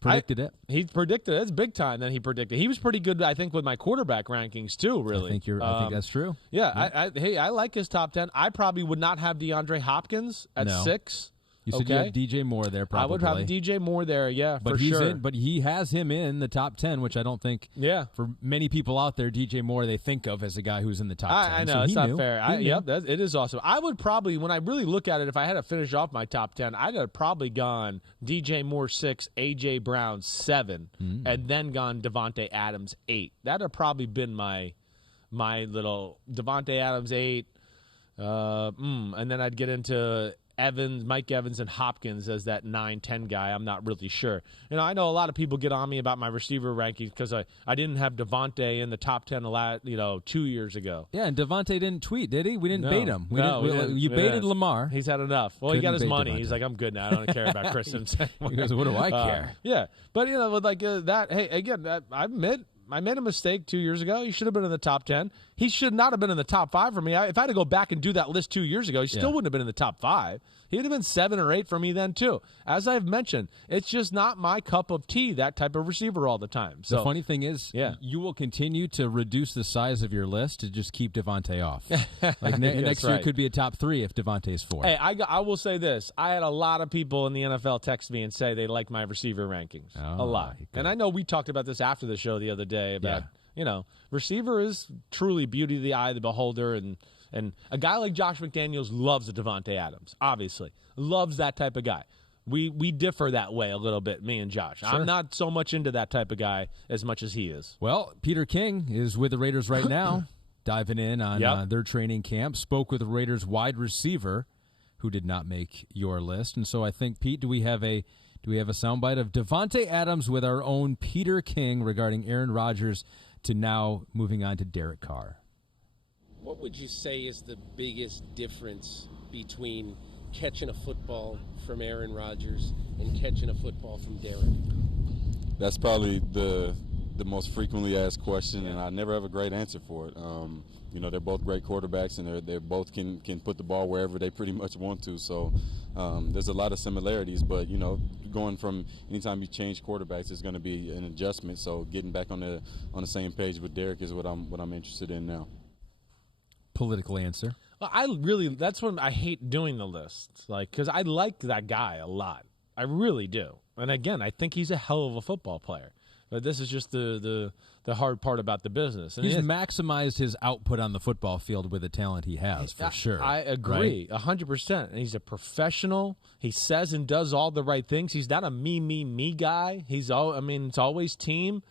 Predicted it. He predicted it. It's big time that he predicted. He was pretty good, I think, with my quarterback rankings, too, really. I think that's true. Yeah, I like his top 10. I probably would not have DeAndre Hopkins at 6. You said you have DJ Moore there, probably. I would have DJ Moore there, yeah, but for sure. But he has him in the top 10, which I don't think, for many people out there, DJ Moore, they think of as a guy who's in the top 10. I know, so it's not knew. fair. It is awesome. I would probably, when I really look at it, if I had to finish off my top 10, I'd have probably gone DJ Moore 6, A.J. Brown 7, and then gone Davante Adams 8. That would have probably been my little Davante Adams 8, and then I'd get into Mike Evans, and Hopkins as that 9-10 guy. I'm not really sure. I know a lot of people get on me about my receiver rankings because I didn't have Davante in the top 10 2 years ago. Yeah, and Davante didn't tweet, did he? We didn't bait him. You we baited didn't. Lamar. He's had enough. Well, he got his money. Davante. He's like, I'm good now. I don't care about Chris Sims. He goes, what do I care? Yeah, but with that. Hey, again, I admit I made a mistake 2 years ago. He should have been in the top 10. He should not have been in the top 5 for me. If I had to go back and do that list 2 years ago, he still wouldn't have been in the top 5. He'd have been 7 or 8 for me then, too. As I've mentioned, it's just not my cup of tea, that type of receiver all the time. So, the funny thing is, you will continue to reduce the size of your list to just keep Davante off. Like next year could be a top 3 if Davante's 4. Hey, I will say this. I had a lot of people in the NFL text me and say they like my receiver rankings. A lot. And I know we talked about this after the show the other day about, receiver is truly beauty of the eye of the beholder, and a guy like Josh McDaniels loves a Davante Adams, obviously. Loves that type of guy. We differ that way a little bit, me and Josh. Sure. I'm not so much into that type of guy as much as he is. Well, Peter King is with the Raiders right now, diving in on their training camp. Spoke with the Raiders wide receiver who did not make your list. And so I think, Pete, do we have a soundbite of Davante Adams with our own Peter King regarding Aaron Rodgers to now moving on to Derek Carr? What would you say is the biggest difference between catching a football from Aaron Rodgers and catching a football from Derek? That's probably the most frequently asked question, and I never have a great answer for it. You know, they're both great quarterbacks, and they both can put the ball wherever they pretty much want to. So there's a lot of similarities, but you know, going from anytime you change quarterbacks, it's going to be an adjustment. So getting back on the same page with Derek is what I'm interested in now. Political answer. That's when I hate doing the lists, like, because I like that guy a lot. I really do. And again, I think he's a hell of a football player. But this is just the hard part about the business. And he's maximized his output on the football field with the talent he has, for sure. I agree, 100%. And he's a professional. He says and does all the right things. He's not a me guy. It's always team.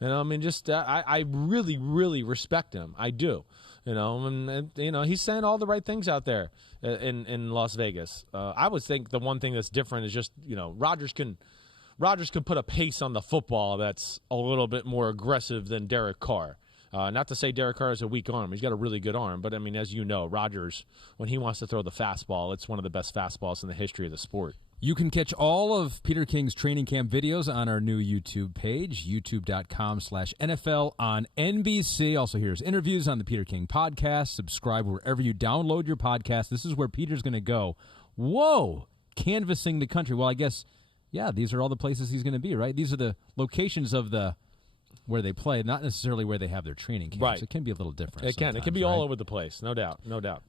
You know, I mean, just I really, really respect him. I do. You know, and you know, he's saying all the right things out there in Las Vegas. I would think the one thing that's different is just, you know, Rodgers can put a pace on the football that's a little bit more aggressive than Derek Carr. Not to say Derek Carr has a weak arm. He's got a really good arm. But, I mean, as you know, Rodgers, when he wants to throw the fastball, it's one of the best fastballs in the history of the sport. You can catch all of Peter King's training camp videos on our new YouTube page, youtube.com/NFL on NBC. Also, here's interviews on the Peter King podcast. Subscribe wherever you download your podcast. This is where Peter's going to go. Whoa! Canvassing the country. Well, I guess, yeah, these are all the places he's going to be, right? These are the locations of where they play, not necessarily where they have their training camps. Right. It can be a little different. It can. It can be all over the place, no doubt.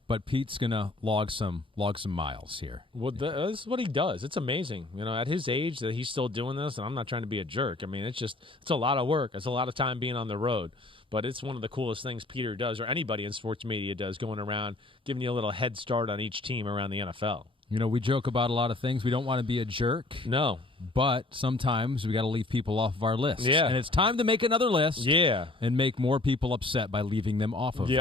But Pete's going to log some miles here. Well, this is what he does. It's amazing. You know, at his age that he's still doing this, and I'm not trying to be a jerk. I mean, it's a lot of work. It's a lot of time being on the road. But it's one of the coolest things Peter does, or anybody in sports media does, going around, giving you a little head start on each team around the NFL. You know, we joke about a lot of things. We don't want to be a jerk. No. But sometimes we got to leave people off of our list. Yeah. And it's time to make another list. Yeah. And make more people upset by leaving them off of it.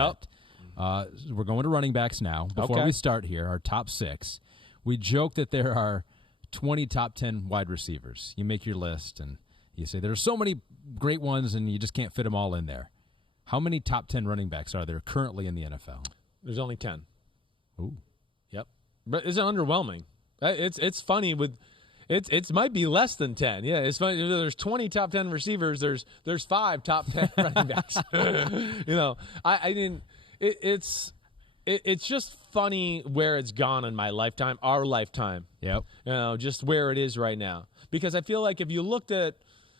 We're going to running backs now. Before we start here, our top 6. We joke that there are 20 top 10 wide receivers. You make your list, and you say there are so many great ones, and you just can't fit them all in there. How many top 10 running backs are there currently in the NFL? There's only 10. Ooh. Yep. But it's underwhelming. It's funny with it might be less than 10. Yeah, it's funny. There's 20 top 10 receivers. There's 5 top 10 running backs. You know, I mean, it's just funny where it's gone in my lifetime, our lifetime. Yep. You know, just where it is right now. Because I feel like if you looked at,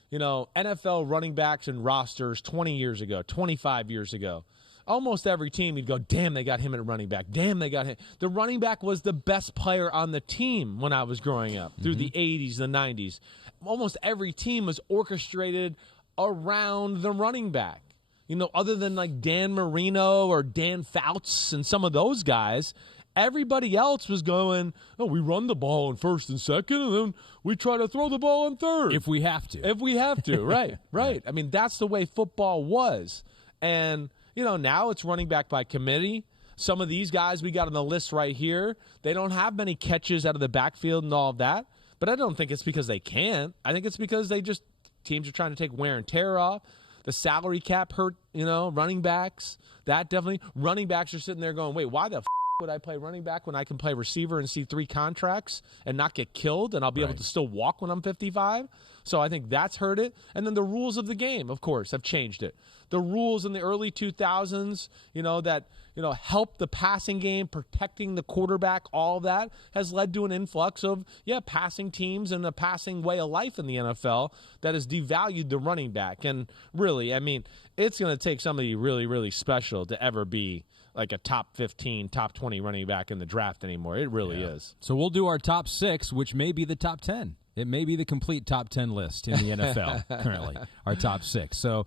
you know, NFL running backs and rosters 20 years ago, 25 years ago, almost every team, you'd go, damn, they got him at running back. Damn, they got him. The running back was the best player on the team when I was growing up, through the 80s, the 90s. Almost every team was orchestrated around the running back. You know, other than like Dan Marino or Dan Fouts and some of those guys, everybody else was going, oh, we run the ball in first and second, and then we try to throw the ball in third. If we have to. Right. I mean, that's the way football was. And you know, now it's running back by committee. Some of these guys we got on the list right here, they don't have many catches out of the backfield and all of that. But I don't think it's because they can't. I think it's because teams are trying to take wear and tear off. The salary cap hurt, you know, running backs. That definitely. Running backs are sitting there going, wait, why the would I play running back when I can play receiver and see 3 contracts and not get killed, and I'll be able to still walk when I'm 55? So I think that's hurt it. And then the rules of the game, of course, have changed it. The rules in the early 2000s, you know, that, you know, helped the passing game, protecting the quarterback, all that has led to an influx of, passing teams and a passing way of life in the NFL that has devalued the running back. And really, I mean, it's going to take somebody really, really special to ever be like a top 15, top 20 running back in the draft anymore. It really is. So we'll do our top 6, which may be the top 10. It may be the complete top 10 list in the NFL currently, our top 6. So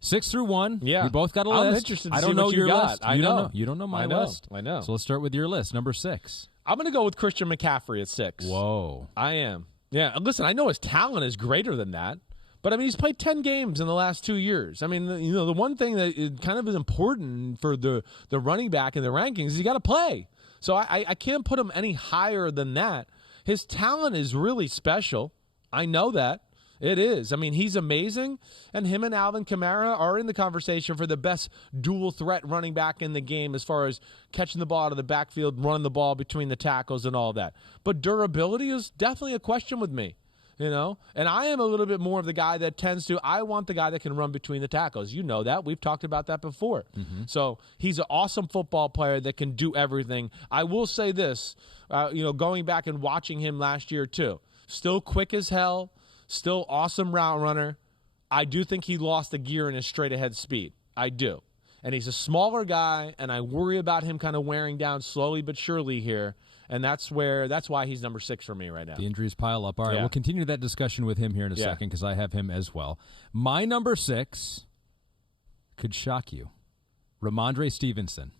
6 through 1. Yeah. We both got a I'm list. interested to I see don't know what you your got. list. I know. You don't know my I know. list. I know. So let's start with your list, number 6. I'm going to go with Christian McCaffrey at 6. Whoa. I am. Yeah. Listen, I know his talent is greater than that. But, I mean, he's played 10 games in the last 2 years. I mean, you know, the one thing that kind of is important for the running back in the rankings is you got to play. So I can't put him any higher than that. His talent is really special. I know that. It is. I mean, he's amazing. And him and Alvin Kamara are in the conversation for the best dual threat running back in the game as far as catching the ball out of the backfield, running the ball between the tackles and all that. But durability is definitely a question with me. You know, and I am a little bit more of the guy that tends to, I want the guy that can run between the tackles. You know that. We've talked about that before. So he's an awesome football player that can do everything. I will say this, going back and watching him last year too, still quick as hell, still awesome route runner. I do think he lost a gear in his straight ahead speed. I do. And he's a smaller guy, and I worry about him kind of wearing down slowly but surely here. And that's why he's number 6 for me right now. The injuries pile up. All right, we'll continue that discussion with him here in a second because I have him as well. My number 6 could shock you. Ramondre Stevenson,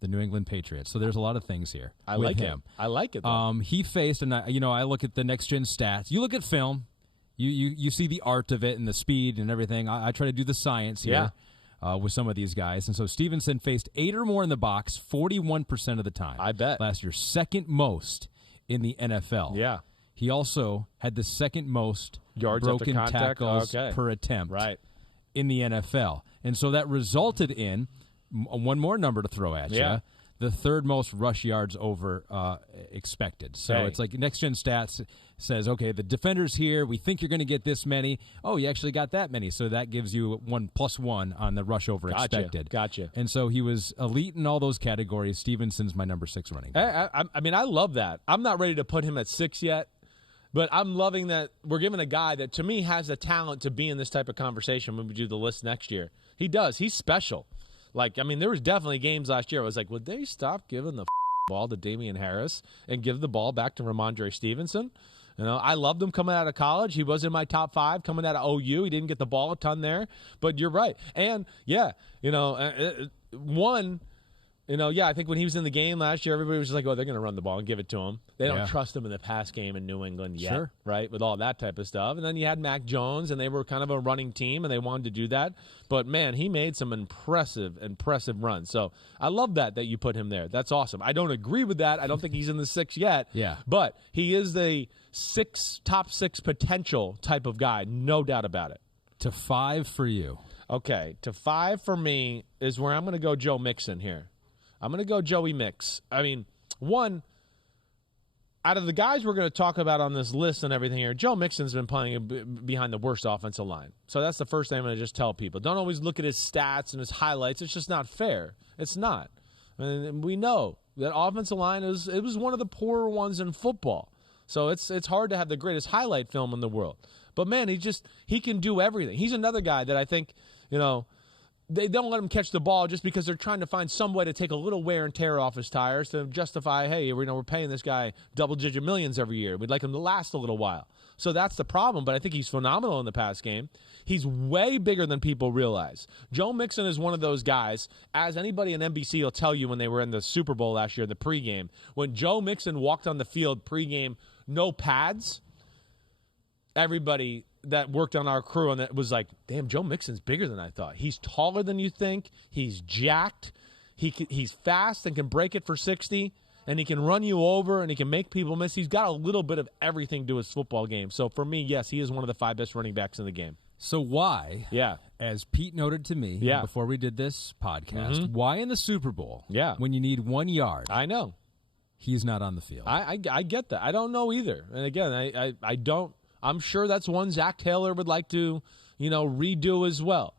the New England Patriots. So there's a lot of things here. I like him. I like it. He faced, and I look at the next gen stats. You look at film. You see the art of it and the speed and everything. I try to do the science here. Yeah. With some of these guys. And so Stevenson faced 8 or more in the box 41% of the time. I bet. Last year, second most in the NFL. Yeah. He also had the second most yards broken after contact. tackles per attempt right. in the NFL. And so that resulted in one more number to throw at you. The third most rush yards over expected. So it's like Next Gen Stats says, okay, the defender's here. We think you're going to get this many. Oh, you actually got that many. So that gives you 1+1 on the rush over expected. Gotcha. And so he was elite in all those categories. Stevenson's my number 6 running back. I mean, I love that. I'm not ready to put him at 6 yet, but I'm loving that we're giving a guy that, to me, has the talent to be in this type of conversation when we do the list next year. He does. He's special. Like, I mean, there was definitely games last year I was like, would they stop giving the ball to Damian Harris and give the ball back to Ramondre Stevenson? You know, I loved him coming out of college. He was in my top 5 coming out of OU. He didn't get the ball a ton there, but you're right. And, I think when he was in the game last year, everybody was just like, oh, they're going to run the ball and give it to him. They don't trust him in the pass game in New England yet, right, with all that type of stuff. And then you had Mac Jones, and they were kind of a running team, and they wanted to do that. But, man, he made some impressive runs. So I love that you put him there. That's awesome. I don't agree with that. I don't think he's in the 6 yet. But he is the top 6 potential type of guy, no doubt about it. To 5 for you. Okay, to 5 for me is where I'm going to go Joe Mixon here. I'm going to go Joey Mix. I mean, one, out of the guys we're going to talk about on this list and everything here, Joe Mixon's been playing behind the worst offensive line. So that's the first thing I'm going to just tell people. Don't always look at his stats and his highlights. It's just not fair. It's not. And we know that offensive line was one of the poorer ones in football. So it's hard to have the greatest highlight film in the world. But, man, he can do everything. He's another guy that I think, they don't let him catch the ball just because they're trying to find some way to take a little wear and tear off his tires to justify, hey, we're paying this guy double-digit millions every year. We'd like him to last a little while. So that's the problem, but I think he's phenomenal in the pass game. He's way bigger than people realize. Joe Mixon is one of those guys, as anybody in NBC will tell you when they were in the Super Bowl last year, the pregame, when Joe Mixon walked on the field pregame, no pads, everybody that worked on our crew and that was like, damn, Joe Mixon's bigger than I thought. He's taller than you think. He's jacked. He's fast and can break it for 60, and he can run you over, and he can make people miss. He's got a little bit of everything to his football game. So for me, yes, he is one of the 5 best running backs in the game. So why, as Pete noted to me before we did this podcast, why in the Super Bowl, when you need 1 yard, I know he's not on the field? I get that. I don't know either. And again, I don't. I'm sure that's one Zach Taylor would like to, redo as well.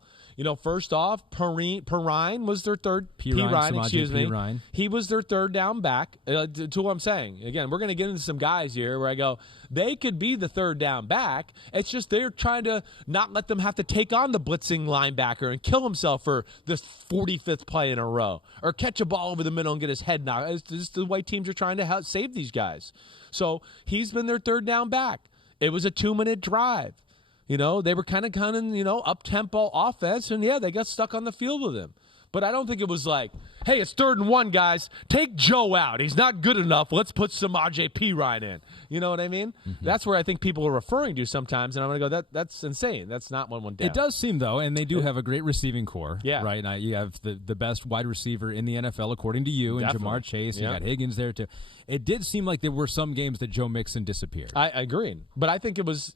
First off, Perrine was their third. Perrine, excuse me. Perrine. He was their third down back. To what I'm saying. Again, we're going to get into some guys here where I go, they could be the third down back. It's just they're trying to not let them have to take on the blitzing linebacker and kill himself for this 45th play in a row or catch a ball over the middle and get his head knocked. It's just the way teams are trying to save these guys. So he's been their third down back. It was a 2-minute drive. They were kind of up-tempo offense, and, they got stuck on the field with him. But I don't think it was like, hey, it's 3rd and 1, guys. Take Joe out. He's not good enough. Let's put Samaje Perine in. You know what I mean? Mm-hmm. That's where I think people are referring to sometimes, and I'm going to go, that's insane. That's not one down. It does seem, though, and they do have a great receiving core. Right? Now you have the best wide receiver in the NFL, according to you, and Jamar Chase. You got Higgins there, too. It did seem like there were some games that Joe Mixon disappeared. I agree. But I think it was,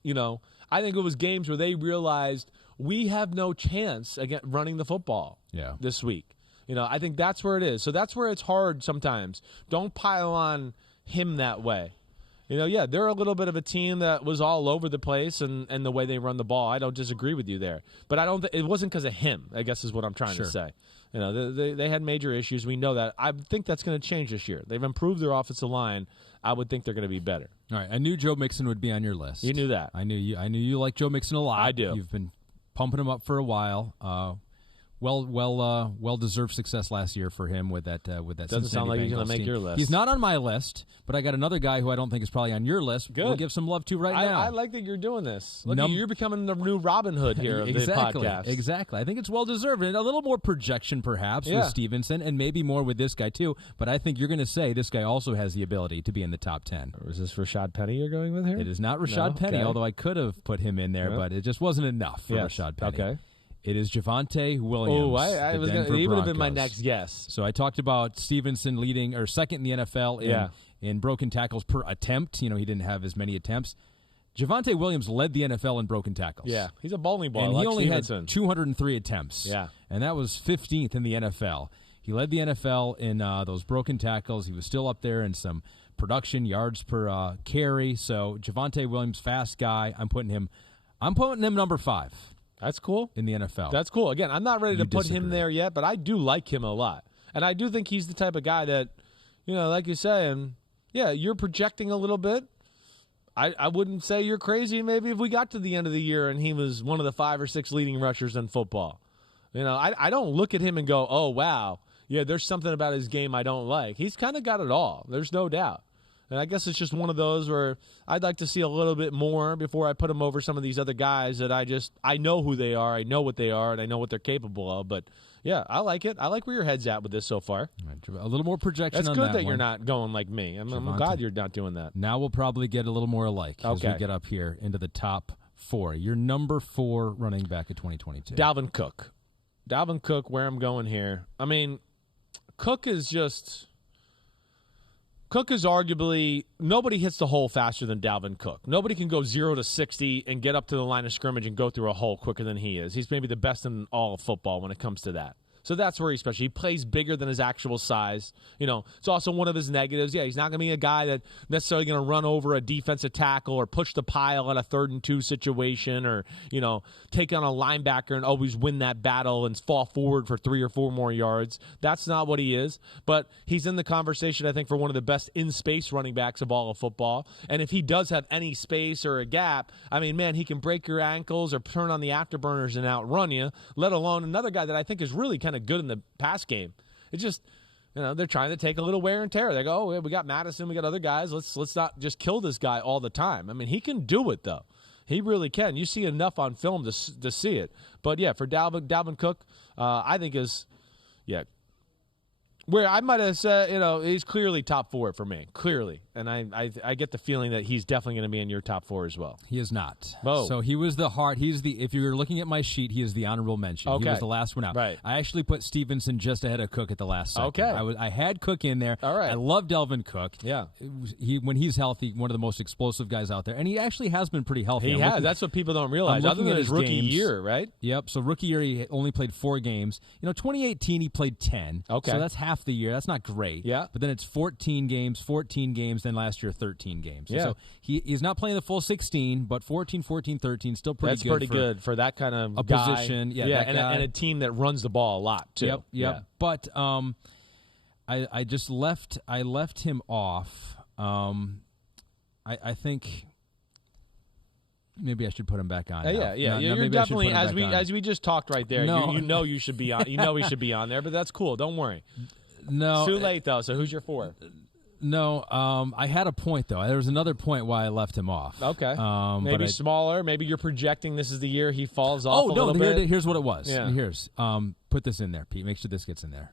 I think it was games where they realized we have no chance against running the football this week. I think that's where it is. So that's where it's hard sometimes. Don't pile on him that way. yeah, they're a little bit of a team that was all over the place and the way they run the ball. I don't disagree with you there. But I don't. It wasn't because of him, I guess is what I'm trying to say. They had major issues. We know that. I think that's going to change this year. They've improved their offensive line. I would think they're going to be better. All right. I knew Joe Mixon would be on your list. You knew that. I knew you like Joe Mixon a lot. I do. You've been pumping him up for a while. Well deserved success last year for him with that. Doesn't sound like he's going to make your list. He's not on my list, but I got another guy who I don't think is probably on your list. Good. We'll give some love to now. I like that you're doing this. Look, you're becoming the new Robin Hood here of the podcast. Exactly. I think it's well deserved and a little more projection perhaps with Stevenson and maybe more with this guy too. But I think you're going to say this guy also has the ability to be in the top 10. Or is this Rashad Penny you're going with here? It is not Rashad Penny, although I could have put him in there, but it just wasn't enough for Rashad Penny. Okay. It is Javonte Williams. Oh, he would have been my next guess. So I talked about Stevenson leading or second in the NFL in broken tackles per attempt. He didn't have as many attempts. Javonte Williams led the NFL in broken tackles. Yeah, he's a bowling ball. And like he only Stevenson. had 203 attempts. Yeah. And that was 15th in the NFL. He led the NFL in those broken tackles. He was still up there in some production, yards per carry. So Javonte Williams, fast guy. I'm putting him number 5. That's cool. In the NFL. That's cool. Again, I'm not ready to put him disagree. there yet, but I do like him a lot. And I do think he's the type of guy that, like you say, and you're projecting a little bit. I wouldn't say you're crazy maybe if we got to the end of the year and he was one of the 5 or 6 leading rushers in football. I don't look at him and go, oh, wow, there's something about his game I don't like. He's kind of got it all. There's no doubt. And I guess it's just one of those where I'd like to see a little bit more before I put him over some of these other guys that I know who they are, I know what they are, and I know what they're capable of. But, I like it. I like where your head's at with this so far. A little more projection on that. That's good that you're not going like me. I'm glad you're not doing that. Now we'll probably get a little more alike as we get up here into the top 4. Your number 4 running back of 2022. Dalvin Cook. Dalvin Cook, where I'm going here. I mean, Cook is arguably nobody hits the hole faster than Dalvin Cook. Nobody can go 0 to 60 and get up to the line of scrimmage and go through a hole quicker than he is. He's maybe the best in all of football when it comes to that. So that's where he's special. He plays bigger than his actual size. It's also one of his negatives. Yeah, he's not going to be a guy that necessarily going to run over a defensive tackle or push the pile on a 3rd and 2 situation or, take on a linebacker and always win that battle and fall forward for 3 or 4 more yards. That's not what he is. But he's in the conversation, I think, for one of the best in-space running backs of all of football. And if he does have any space or a gap, I mean, man, he can break your ankles or turn on the afterburners and outrun you, let alone another guy that I think is really kind of good in the pass game. It's just, they're trying to take a little wear and tear. They go, oh, we got Madison, we got other guys. Let's not just kill this guy all the time. I mean, he can do it though. He really can. You see enough on film to see it. But for Dalvin Cook, I think is where I might have said, he's clearly top 4 for me, clearly. And I get the feeling that he's definitely going to be in your top 4 as well. He is not. Oh. So he was the heart. If you're looking at my sheet, he is the honorable mention. Okay. He was the last one out. Right. I actually put Stevenson just ahead of Cook at the last second. Okay. I had Cook in there. All right. I love Dalvin Cook. Yeah. When he's healthy, one of the most explosive guys out there. And he actually has been pretty healthy. He has. That's what people don't realize. Other than his rookie year, right? Yep. So rookie year, he only played 4 games. 2018, he played 10. Okay. So that's half the year. That's not great. Yeah. But then it's 14 games, then last year 13 games. Yeah. So he's not playing the full 16, but 14, 13, still pretty That's good. That's pretty good for that kind of a guy. Position. Yeah, and a team that runs the ball a lot too. Yep. Yeah. But I just left him off. I think maybe I should put him back on. Yeah. You're definitely as we just talked right there. No. You should be on. He should be on there, but that's cool. Don't worry. No, it's too late though. So who's your 4? No, I had a point though. There was another point why I left him off. Okay, maybe smaller. Maybe you're projecting this is the year he falls off. Oh no, here's what it was. Yeah. Here's put this in there, Pete. Make sure this gets in there.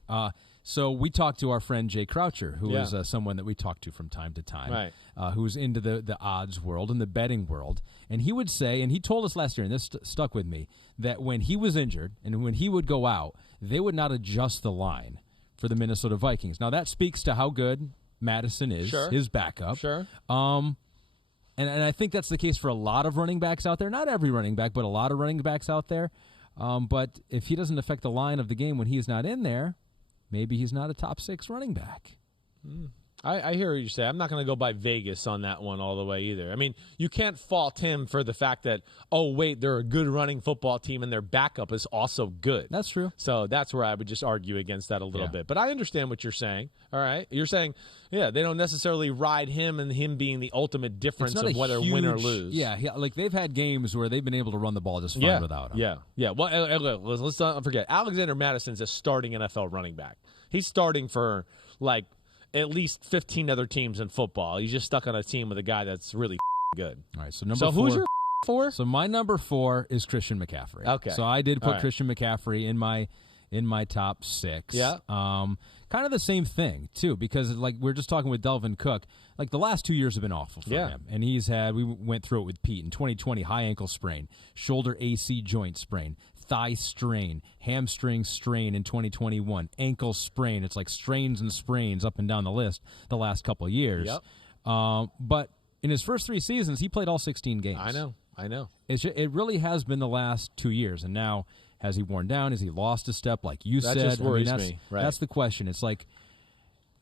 So we talked to our friend Jay Croucher, who is someone that we talk to from time to time, right? Who's into the odds world and the betting world, and he would say, and he told us last year, and this stuck with me, that when he was injured and when he would go out, they would not adjust the line for the Minnesota Vikings. Now that speaks to how good Madison is, his backup. Sure. And I think that's the case for a lot of running backs out there. Not every running back, but a lot of running backs out there. But if he doesn't affect the line of the game when he's not in there, maybe he's not a top 6 running back. I hear what you say. I'm not going to go by Vegas on that one all the way either. I mean, you can't fault him for the fact that, oh, wait, they're a good running football team and their backup is also good. That's true. So that's where I would just argue against that a little bit. But I understand what you're saying, all right? You're saying, yeah, they don't necessarily ride him and him being the ultimate difference of whether win or lose. Yeah, like they've had games where they've been able to run the ball just fine without him. Yeah. Well, let's not forget, Alexander Madison's a starting NFL running back. He's starting for, like, at least 15 other teams in football. He's just stuck on a team with a guy that's really good. All right, so number 4. Who's your 4? So my number 4 is Christian McCaffrey. Okay. So I did put right. Christian McCaffrey in my top 6. Yeah. Kind of the same thing too, because like we're just talking with Delvin Cook. Like the last 2 years have been awful for him, and we went through it with Pete in 2020: high ankle sprain, shoulder AC joint sprain, thigh strain, hamstring strain in 2021, ankle sprain. It's like strains and sprains up and down the list the last couple of years. Yep. But in his first 3 seasons, he played all 16 games. I know. It really has been the last 2 years, and now has he worn down? Has he lost a step? Like you said, just worries that's, me. Right. That's the question. It's like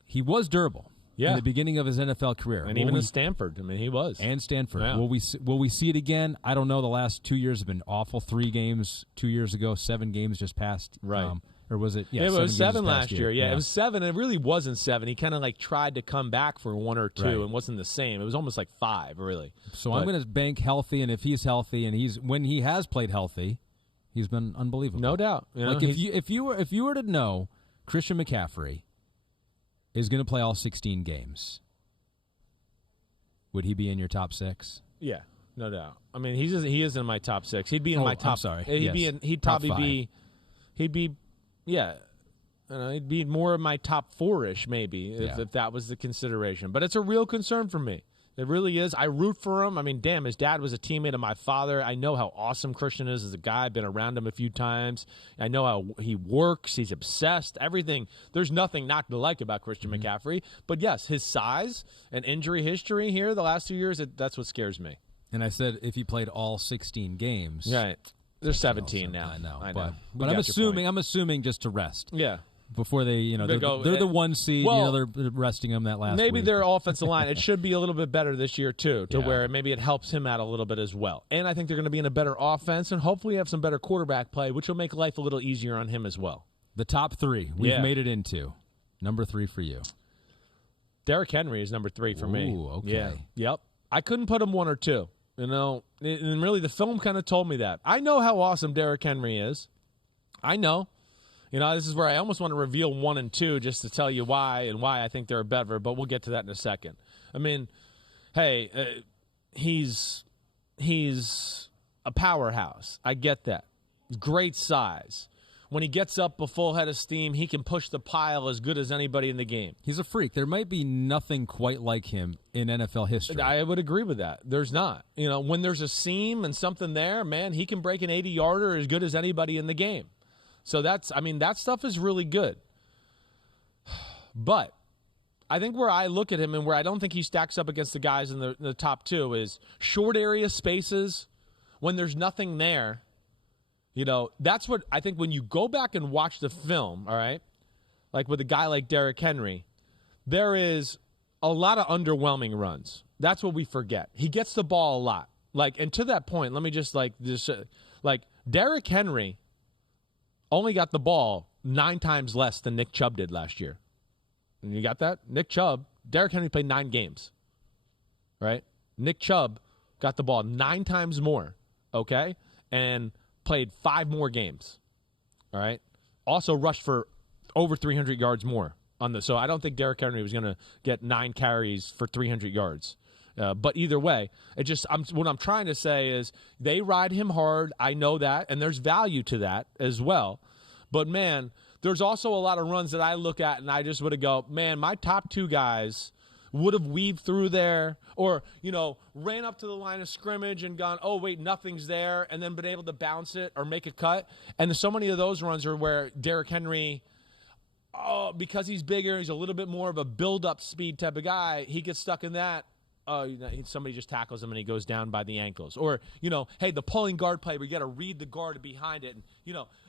he was durable. Yeah. In the beginning of his NFL career. And even in Stanford. I mean, he was. And Stanford. Yeah. Will we see it again? I don't know. The last 2 years have been awful. 3 games 2 years ago, 7 games just passed. Right. Or was it? Yeah, it was 7 last year. Yeah, it was 7. It really wasn't 7. He kind of like tried to come back for 1 or 2 and wasn't the same. It was almost like 5, really. So I'm going to bank healthy, and if he's healthy, and when he has played healthy, he's been unbelievable. No doubt. Like if you were to know Christian McCaffrey is going to play all 16 games, would he be in your top 6? Yeah, no doubt. I mean, he is in my top 6. He'd be in my top. I'm sorry. He'd probably be. Yeah. He'd be more of my top 4-ish maybe if that was the consideration. But it's a real concern for me. It really is. I root for him. I mean, damn, his dad was a teammate of my father. I know how awesome Christian is as a guy. I've been around him a few times. I know how he works. He's obsessed. Everything. There's nothing not to like about Christian McCaffrey. But, yes, his size and injury history here the last 2 years, that's what scares me. And I said if he played all 16 games. Right. There's 17 now. I know. I But, know. but I'm assuming just to rest. Yeah. Before they're the 1 seed. Well, they're resting them that last maybe week. their offensive line, it should be a little bit better this year, too, to where maybe it helps him out a little bit as well. And I think they're going to be in a better offense and hopefully have some better quarterback play, which will make life a little easier on him as well. The top 3 we've made it into. Number 3 for you. Derrick Henry is number 3 for me. Ooh, okay. Yeah. Yep. I couldn't put him 1 or 2. And really the film kind of told me that. I know how awesome Derrick Henry is. I know. This is where I almost want to reveal 1 and 2 just to tell you why and why I think they're better, but we'll get to that in a second. I mean, hey, he's a powerhouse. I get that. Great size. When he gets up a full head of steam, he can push the pile as good as anybody in the game. He's a freak. There might be nothing quite like him in NFL history. I would agree with that. There's not. When there's a seam and something there, man, he can break an 80-yarder as good as anybody in the game. So that stuff is really good. But I think where I look at him and where I don't think he stacks up against the guys in the top 2 is short area spaces when there's nothing there. That's what I think when you go back and watch the film, all right, like with a guy like Derrick Henry, there is a lot of underwhelming runs. That's what we forget. He gets the ball a lot. And to that point, let me just Derrick Henry only got the ball 9 times less than Nick Chubb did last year. And you got that? Derrick Henry played 9 games, right? Nick Chubb got the ball 9 times more, okay, and played 5 more games, all right? Also rushed for over 300 yards more on this. So I don't think Derrick Henry was going to get 9 carries for 300 yards. But either way, what I'm trying to say is they ride him hard. I know that, and there's value to that as well. But, man, there's also a lot of runs that I look at, and I just would go, man, my top 2 guys would have weaved through there or, ran up to the line of scrimmage and gone, oh, wait, nothing's there, and then been able to bounce it or make a cut. And so many of those runs are where Derrick Henry, because he's bigger, he's a little bit more of a build-up speed type of guy, he gets stuck in that. Somebody just tackles him and he goes down by the ankles. Or, hey, the pulling guard play where you got to read the guard behind it and,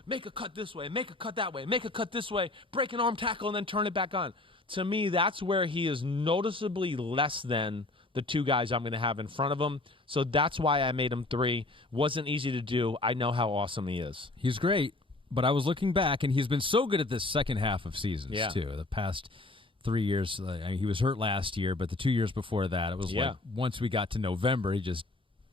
make a cut this way, make a cut that way, make a cut this way, break an arm tackle and then turn it back on. to me, that's where he is noticeably less than the two guys I'm going to have in front of him. So that's why I made him 3. Wasn't easy to do. I know how awesome he is. He's great, but I was looking back, and he's been so good at this second half of seasons, too. The past 3 years, I mean, he was hurt last year, but the 2 years before that, it was like once we got to November, he just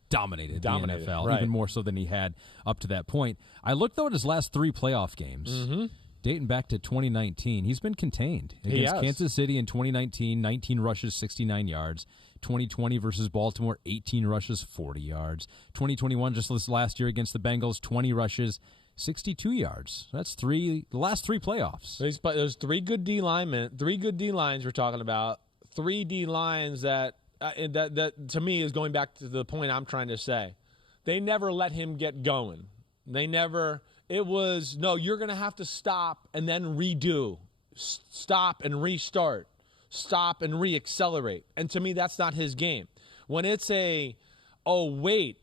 dominated the NFL, even more so than he had up to that point. I looked, though, at his last 3 playoff games. Dating back to 2019, he's been contained. Against Kansas City in 2019, 19 rushes, 69 yards. 2020 versus Baltimore, 18 rushes, 40 yards. 2021, just this last year against the Bengals, 20 rushes, 62 yards. That's the last 3 playoffs. There's 3 good D linemen, 3 good D lines we're talking about, 3 D lines that to me is going back to the point I'm trying to say. They never let him get going. They never. It was, no, you're going to have to stop and then redo. Stop and restart. Stop and re-accelerate. And to me, that's not his game. When it's wait,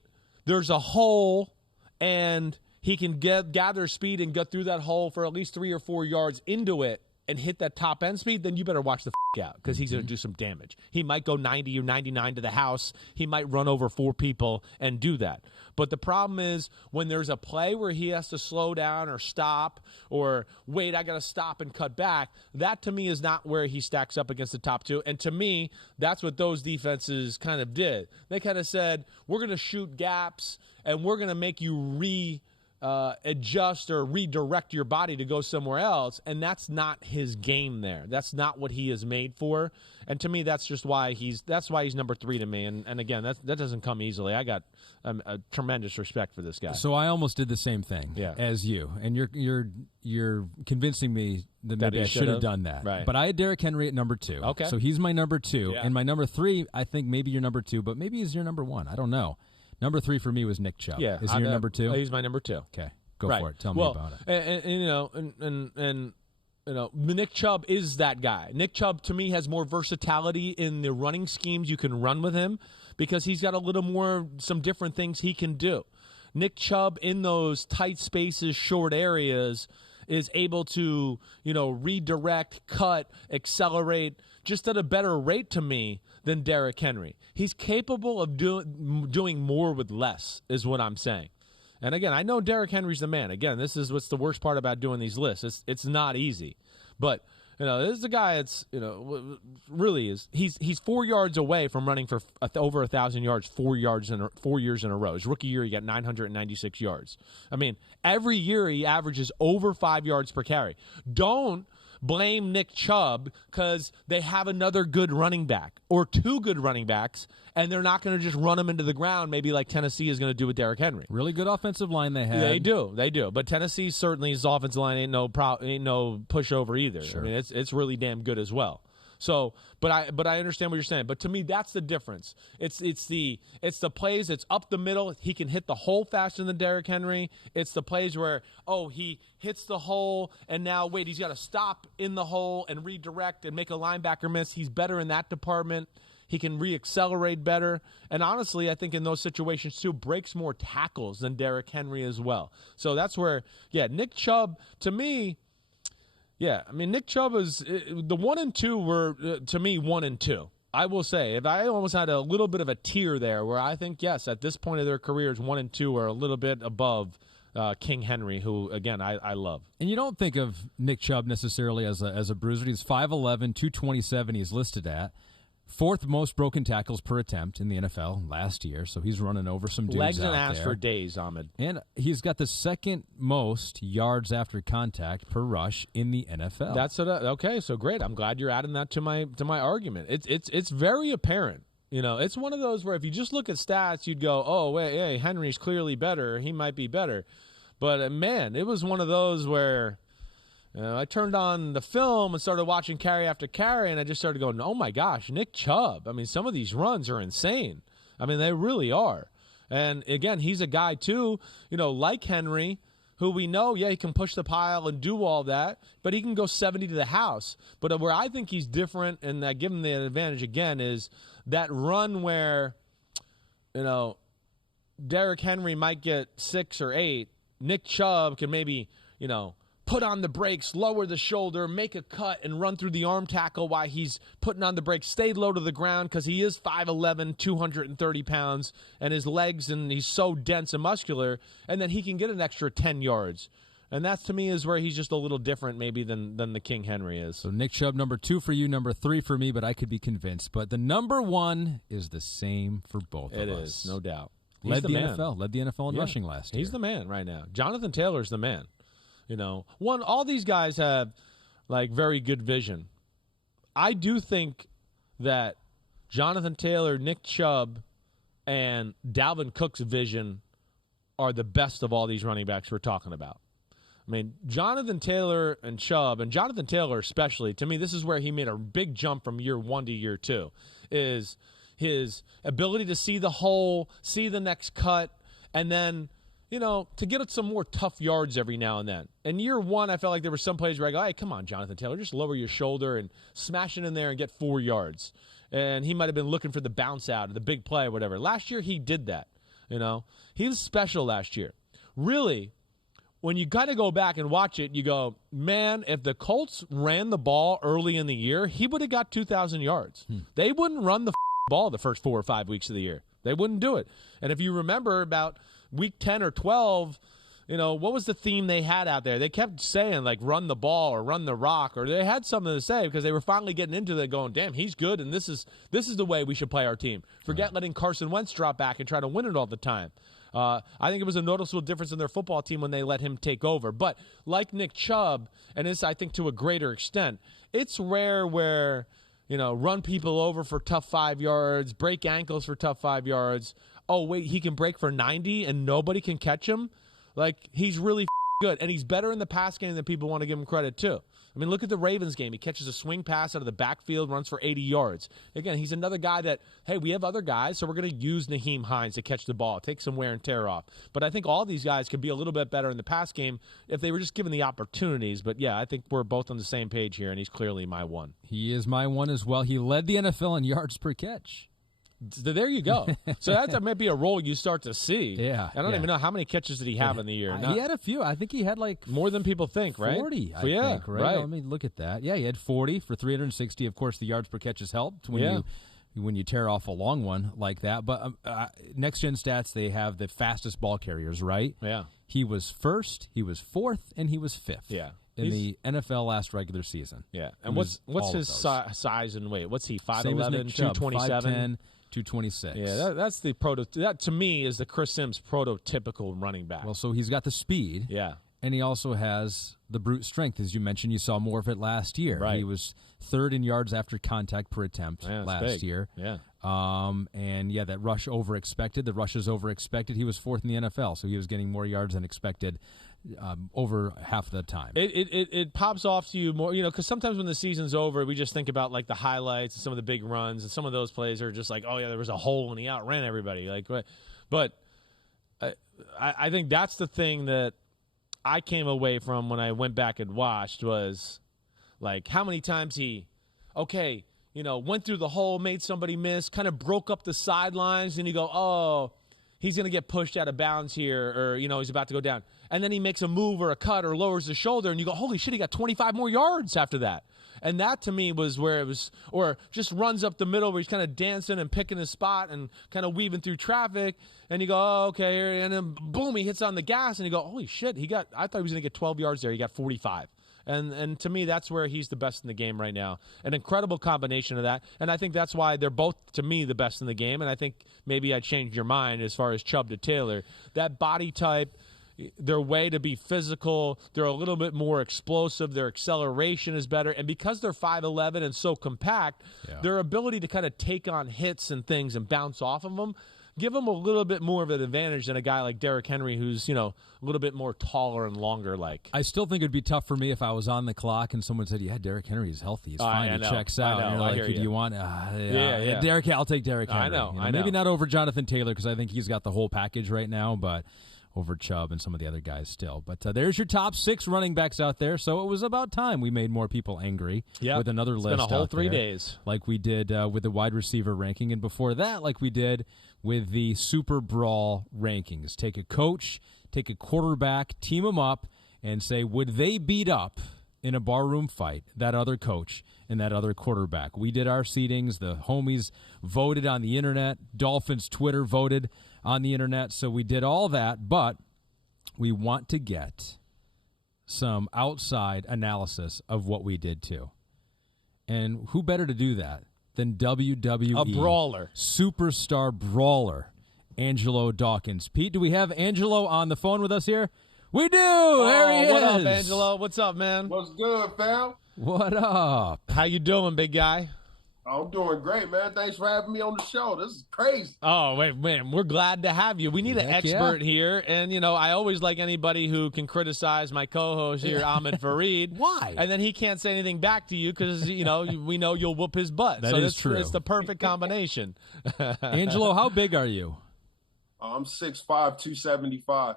there's a hole, and he can gather speed and get through that hole for at least 3 or 4 yards into it and hit that top end speed, then you better watch the out, because he's going to do some damage. He might go 90 or 99 to the house. He might run over 4 people and do that. But the problem is when there's a play where he has to slow down or stop or wait, I got to stop and cut back, that to me is not where he stacks up against the top 2. And to me, that's what those defenses kind of did. They kind of said, we're going to shoot gaps and we're going to make you adjust or redirect your body to go somewhere else, and that's not his game there. That's not what he is made for. And to me, that's just why he's number 3 to me. And again, that doesn't come easily. I got a tremendous respect for this guy. So I almost did the same thing as you, and you're convincing me that maybe I should have done that. Right. But I had Derrick Henry at number 2. Okay. So he's my number 2, and my number 3, I think maybe you're number 2, but maybe he's your number 1. I don't know. Number 3 for me was Nick Chubb. Yeah, is he your number 2? He's my number 2. Okay, go for it. Tell me about it. And Nick Chubb is that guy. Nick Chubb to me has more versatility in the running schemes you can run with him, because he's got a little more, some different things he can do. Nick Chubb in those tight spaces, short areas, is able to redirect, cut, accelerate just at a better rate to me than Derrick Henry. He's capable of doing more with less, is what I'm saying. And again, I know Derrick Henry's the man. Again, this is what's the worst part about doing these lists. It's not easy. But this is a guy that's really is. He's 4 yards away from running for over 1,000 yards 4 years in a row. His rookie year, he got 996 yards. I mean, every year he averages over 5 yards per carry. Don't blame Nick Chubb because they have another good running back or 2 good running backs, and they're not going to just run him into the ground, maybe like Tennessee is going to do with Derrick Henry. Really good offensive line they have. They do. But Tennessee certainly's offensive line ain't no pushover either. Sure. I mean, it's really damn good as well. So, but I understand what you're saying. But to me, that's the difference. It's the plays. It's up the middle. He can hit the hole faster than Derrick Henry. It's the plays where he hits the hole and now wait, he's got to stop in the hole and redirect and make a linebacker miss. He's better in that department. He can re-accelerate better. And honestly, I think in those situations too, breaks more tackles than Derrick Henry as well. So that's where, Nick Chubb to me. Yeah, I mean, Nick Chubb is the 1 and 2 were to me 1 and 2. I will say, if I almost had a little bit of a tier there, where I think yes, at this point of their careers, 1 and 2 are a little bit above King Henry, who again I love. And you don't think of Nick Chubb necessarily as a bruiser. He's 5'11", 227. He's listed at 4th most broken tackles per attempt in the NFL last year, so he's running over some dudes legs and out ass there. for days, Ahmed. And he's got the 2nd most yards after contact per rush in the NFL. That's okay. So great. I'm glad you're adding that to my argument. It's very apparent. It's one of those where if you just look at stats, you'd go, oh wait, hey, Henry's clearly better. He might be better, but man, it was one of those where. I turned on the film and started watching carry after carry, and I just started going, oh, my gosh, Nick Chubb. I mean, some of these runs are insane. I mean, they really are. And, again, he's a guy, too, like Henry, who we know, he can push the pile and do all that, but he can go 70 to the house. But where I think he's different, and I give him the advantage again, is that run where, Derrick Henry might get 6 or 8. Nick Chubb can maybe, put on the brakes, lower the shoulder, make a cut, and run through the arm tackle while he's putting on the brakes, stay low to the ground because he is 5'11", 230 pounds, and his legs, and he's so dense and muscular, and then he can get an extra 10 yards. And that, to me, is where he's just a little different maybe than the King Henry is. So Nick Chubb, number 2 for you, number 3 for me, but I could be convinced. But the number 1 is the same for both of us. It is, no doubt. Led the NFL in rushing last year. He's the man right now. Jonathan Taylor's the man. You know, all these guys have, like, very good vision. I do think that Jonathan Taylor, Nick Chubb, and Dalvin Cook's vision are the best of all these running backs we're talking about. I mean, Jonathan Taylor and Chubb, and Jonathan Taylor especially, to me, this is where he made a big jump from year 1 to year 2, is his ability to see the hole, see the next cut, and then, you know, to get some more tough yards every now and then. In year 1, I felt like there were some plays where I go, hey, come on, Jonathan Taylor, just lower your shoulder and smash it in there and get 4 yards. And he might have been looking for the bounce out or the big play or whatever. Last year, he did that, you know. He was special last year. Really, when you got to go back and watch it, you go, man, if the Colts ran the ball early in the year, he would have got 2,000 yards. They wouldn't run the ball the first 4 or 5 weeks of the year. They wouldn't do it. And if you remember about week 10 or 12, you know, what was the theme they had out there? They kept saying, like, run the ball or run the rock, or they had something to say because they were finally getting into it going, damn, he's good, and this is the way we should play our team. Forget letting Carson Wentz drop back and try to win it all the time. I think it was a noticeable difference in their football team when they let him take over. But like Nick Chubb, and this I think to a greater extent, it's rare where, you know, run people over for tough 5 yards, break ankles for tough 5 yards. Oh, wait, he can break for 90 and nobody can catch him? Like, he's really good, and he's better in the pass game than people want to give him credit to. I mean, look at the Ravens game. He catches a swing pass out of the backfield, runs for 80 yards. Again, he's another guy that, hey, we have other guys, so we're going to use Naheem Hines to catch the ball, take some wear and tear off. But I think all these guys could be a little bit better in the pass game if they were just given the opportunities. But, yeah, I think we're both on the same page here, and he's clearly my 1. He is my 1 as well. He led the NFL in yards per catch. There you go. So that might be a role you start to see. Yeah. I don't even know how many catches did he have in the year. He had a few. I think he had like more than people think, right? 40, I think, right? Let me look at that. Yeah, he had 40 for 360. Of course, the yards per catch has helped when you tear off a long one like that. But Next Gen Stats, they have the fastest ball carriers, right? Yeah. He was first, he was 4th, and he was 5th. Yeah. In the NFL last regular season. Yeah. And what's his size and weight? What's he, 5'11", 227? 226. Yeah, that's the that to me is the Chris Simms prototypical running back. Well, so he's got the speed. Yeah. And he also has the brute strength. As you mentioned, you saw more of it last year. Right. He was 3rd in yards after contact per attempt last year. Yeah. And, that rush over-expected. The rush is over-expected. He was 4th in the NFL, so he was getting more yards than expected over half the time. It pops off to you more, because sometimes when the season's over, we just think about, like, the highlights and some of the big runs, and some of those plays are just like, oh, yeah, there was a hole and he outran everybody. But I think that's the thing that I came away from when I went back and watched was, like, how many times he, went through the hole, made somebody miss, kind of broke up the sidelines, and you go, oh, he's going to get pushed out of bounds here, or, he's about to go down. And then he makes a move or a cut or lowers the shoulder, and you go, holy shit, he got 25 more yards after that. And that, to me, was where it was, or just runs up the middle where he's kind of dancing and picking his spot and kind of weaving through traffic, and you go, oh, okay, and then boom, he hits on the gas, and you go, holy shit, I thought he was going to get 12 yards there. He got 45. And to me, that's where he's the best in the game right now. An incredible combination of that. And I think that's why they're both, to me, the best in the game. And I think maybe I changed your mind as far as Chubb to Taylor. That body type, their way to be physical, they're a little bit more explosive. Their acceleration is better. And because they're 5'11" and so compact, their ability to kind of take on hits and things and bounce off of them, give them a little bit more of an advantage than a guy like Derrick Henry who's, a little bit more taller and longer like. I still think it would be tough for me if I was on the clock and someone said, yeah, Derrick Henry is healthy. He's fine. He checks out. And you're like, do you want Derrick? I'll take Derrick Henry. I know. Maybe not over Jonathan Taylor because I think he's got the whole package right now, but over Chubb and some of the other guys still. But there's your top 6 running backs out there. So it was about time we made more people angry with another list. It's been a whole 3 there, days. like we did with the wide receiver ranking. And before that, like we did with the Super Brawl rankings. Take a coach, take a quarterback, team them up, and say, would they beat up in a barroom fight that other coach and that other quarterback? We did our seedings. The homies voted on the internet. Dolphins Twitter voted on the internet. So we did all that, but we want to get some outside analysis of what we did too. And who better to do that than WWE a brawler, superstar brawler, Angelo Dawkins. Pete, do we have Angelo on the phone with us here? We do. There he is. What up, Angelo? What's up, man? What's good, fam? What up? How you doing, big guy? I'm doing great, man. Thanks for having me on the show. This is crazy. Oh, wait, man. We're glad to have you. We need an expert here. And, I always like anybody who can criticize my co-host here, Ahmed Fareed. Why? And then he can't say anything back to you because, we know you'll whoop his butt. That is true. It's the perfect combination. Angelo, how big are you? I'm 6'5", 275.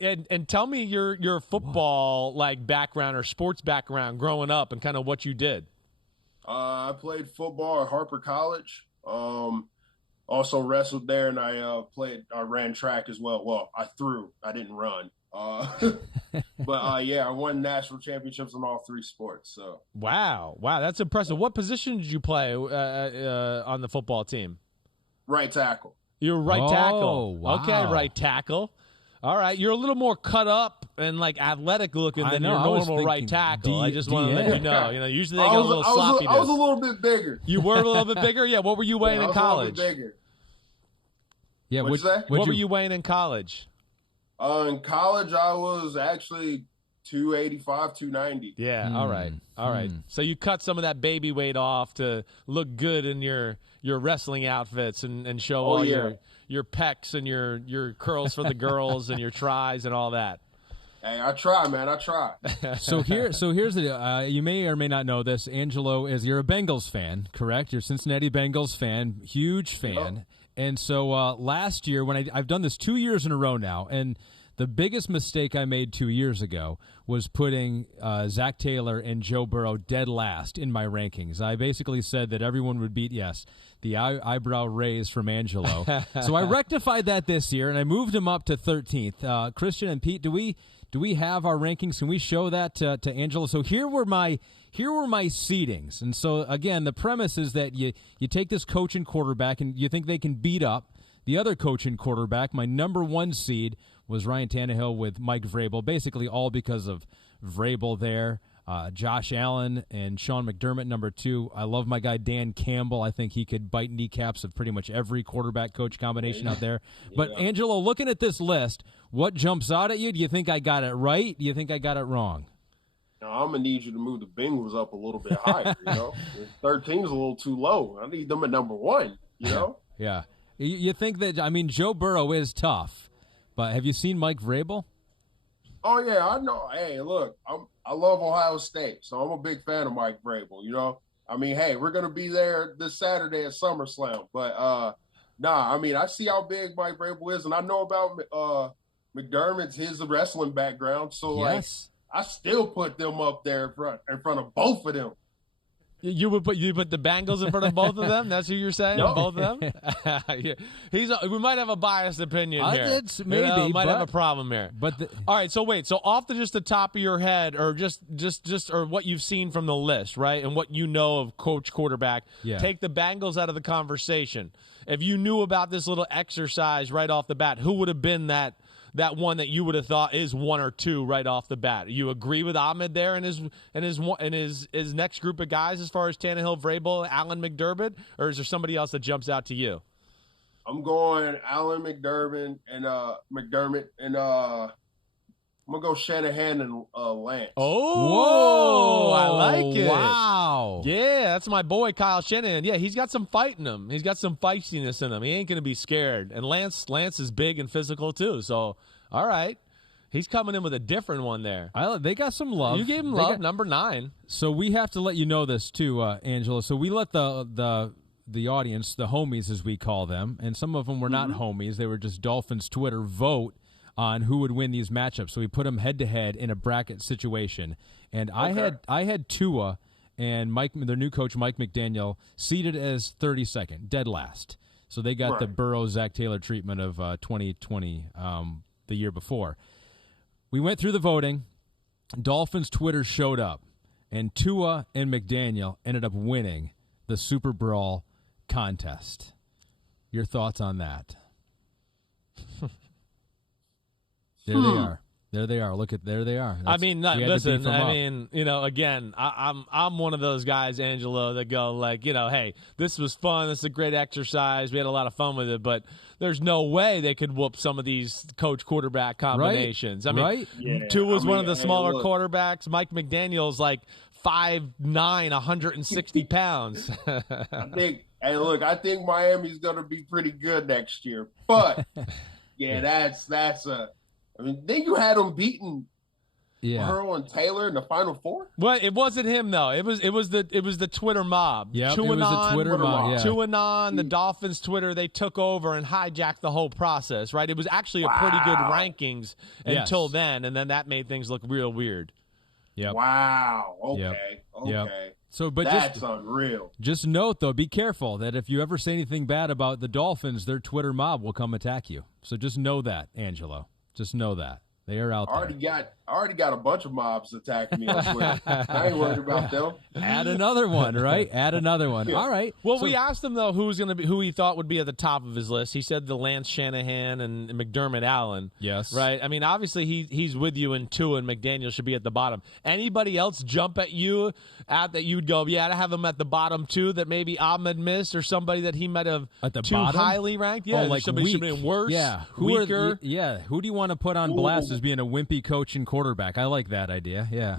And tell me your football background or sports background growing up and kind of what you did. I played football at Harper College. Also wrestled there, and I ran track as well. Well, I threw. I didn't run. But I won national championships in all three sports. So wow, that's impressive. What position did you play on the football team? Right tackle. You were right tackle. Wow. Okay, right tackle. All right, you're a little more cut up and athletic looking than your normal right tackle. I just want to let you know. Usually they get a little sloppiness. I was a little bit bigger. You were a little bit bigger? Yeah. What were you weighing in college? A little bit bigger. Yeah. What were you weighing in college? In college, I was actually 285, 290. Yeah. All right. So you cut some of that baby weight off to look good in your wrestling outfits and show your pecs and your curls for the girls and your tries and all that. Hey, I try, man. I try. So here's the you may or may not know this. Angelo, you're a Bengals fan, correct? You're a Cincinnati Bengals fan, huge fan. Yep. And so last year, when I've done this 2 years in a row now, and the biggest mistake I made 2 years ago was putting Zach Taylor and Joe Burrow dead last in my rankings. I basically said that everyone would beat, the eyebrow raise from Angelo. So I rectified that this year, and I moved him up to 13th. Christian and Pete, do we have our rankings? Can we show that to Angelo? So here were my seedings. And so, again, the premise is that you take this coach and quarterback, and you think they can beat up the other coach and quarterback. My number one seed was Ryan Tannehill with Mike Vrabel, basically all because of Vrabel there. Josh Allen and Sean McDermott, number two. I love my guy Dan Campbell. I think he could bite kneecaps of pretty much every quarterback-coach combination out there. But, Angelo, looking at this list, what jumps out at you? Do you think I got it right? Do you think I got it wrong? No, I'm going to need you to move the Bengals up a little bit higher, 13's a little too low. I need them at number one, Yeah. You think that, Joe Burrow is tough, but have you seen Mike Vrabel? Oh, yeah, I know. Hey, look, I love Ohio State, so I'm a big fan of Mike Vrabel, hey, we're going to be there this Saturday at SummerSlam. But, I see how big Mike Vrabel is, and I know about McDermott's his wrestling background. So, I still put them up there in front of both of them. You put the Bengals in front of both of them? That's who you're saying? No. Both of them? We might have a biased opinion here. Maybe, might have a problem here. But all right, so wait. So off just the top of your head, or just or what you've seen from the list, right, and what you know of coach quarterback, take the Bengals out of the conversation. If you knew about this little exercise right off the bat, who would have been that one that you would have thought is one or two right off the bat? You agree with Ahmed there and his next group of guys as far as Tannehill, Vrabel, Allen, McDermott, or is there somebody else that jumps out to you? I'm going Allen, McDermott, and I'm going to go Shanahan and Lance. Oh, whoa, I like it. Wow. Yeah, that's my boy Kyle Shanahan. Yeah, he's got some fight in him. He's got some feistiness in him. He ain't going to be scared. And Lance is big and physical too. So, all right. He's coming in with a different one there. They got some love. You gave him love, number 9. So we have to let you know this too, Angelo. So we let the audience, the homies as we call them, and some of them were not homies. They were just Dolphins Twitter, vote on who would win these matchups. So we put them head-to-head in a bracket situation. And I had Tua and their new coach, Mike McDaniel, seated as 32nd, dead last. So they got the Burrow, Zach Taylor treatment of 2020, the year before. We went through the voting. Dolphins Twitter showed up, and Tua and McDaniel ended up winning the Super Brawl contest. Your thoughts on that? There they are. There they are. Look at there they are. I mean, listen. I mean, again, I'm one of those guys, Angelo, that go like, hey, this was fun. This is a great exercise. We had a lot of fun with it, but there's no way they could whoop some of these coach quarterback combinations. Right. I mean, Tua was one of the smaller quarterbacks. Mike McDaniel's like 5'9", 160 pounds. I think Miami's going to be pretty good next year. But that's a. I mean, then you had them beating Burrow and Taylor in the Final Four. Well, it wasn't him though. It was the Twitter mob. Yeah, it was the Twitter mob. Yeah. Tuanon, the Dolphins Twitter, they took over and hijacked the whole process. Right? It was actually a pretty good rankings until then, and then that made things look real weird. Yeah. Wow. Okay. Yep. Okay. Yep. So, but that's unreal. Just note though, be careful that if you ever say anything bad about the Dolphins, their Twitter mob will come attack you. So just know that, Angelo. Just know that. They are out there. I already got a bunch of mobs attacking me on Twitter. I ain't worried about them. Add another one, right? Add another one. Yeah. All right. Well, we asked him though who he thought would be at the top of his list. He said the Lance Shanahan and McDermott Allen. Yes. Right. I mean, obviously he's with you in Tua, and McDaniel should be at the bottom. Anybody else jump at you that you'd go, to have him at the bottom too? That maybe Ahmed missed, or somebody that he might have at the too bottom? Highly ranked. Yeah, like somebody weak. should have been worse. Yeah. Weaker. Who do you want to put on blast as being a wimpy coach and quarterback? I like that idea. Yeah.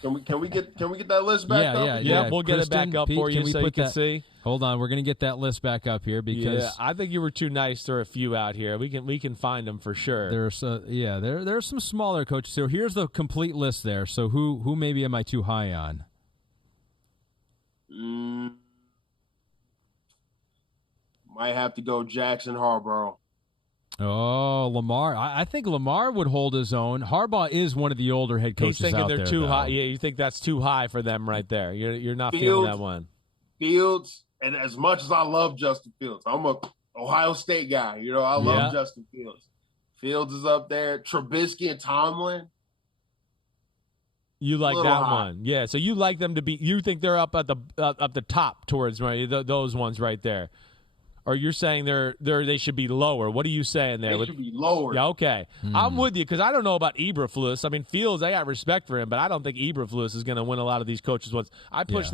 Can we get that list back up? Yeah, we'll get it back up for you so you can see. Hold on, we're going to get that list back up here because I think you were too nice to throw a few out here. We can find them for sure. There's there are some smaller coaches. So here's the complete list there. So who maybe am I too high on? Might have to go Jackson Harbaugh. Oh, Lamar. I think Lamar would hold his own. Harbaugh is one of the older head coaches He's thinking out they're there, too though. high. Yeah, you think that's too high for them right there. You're not feeling that one. Fields, and as much as I love Justin Fields, I'm a Ohio State guy. I love Justin Fields. Fields is up there. Trubisky and Tomlin. You like that one. Yeah, so you like them to be – you think they're up at the top towards those ones right there. Or you're saying they should be lower. What are you saying there? They should be lower. Yeah, okay. I'm with you because I don't know about Eberflus. I mean, Fields, I got respect for him, but I don't think Eberflus is going to win a lot of these coaches' ones. I pushed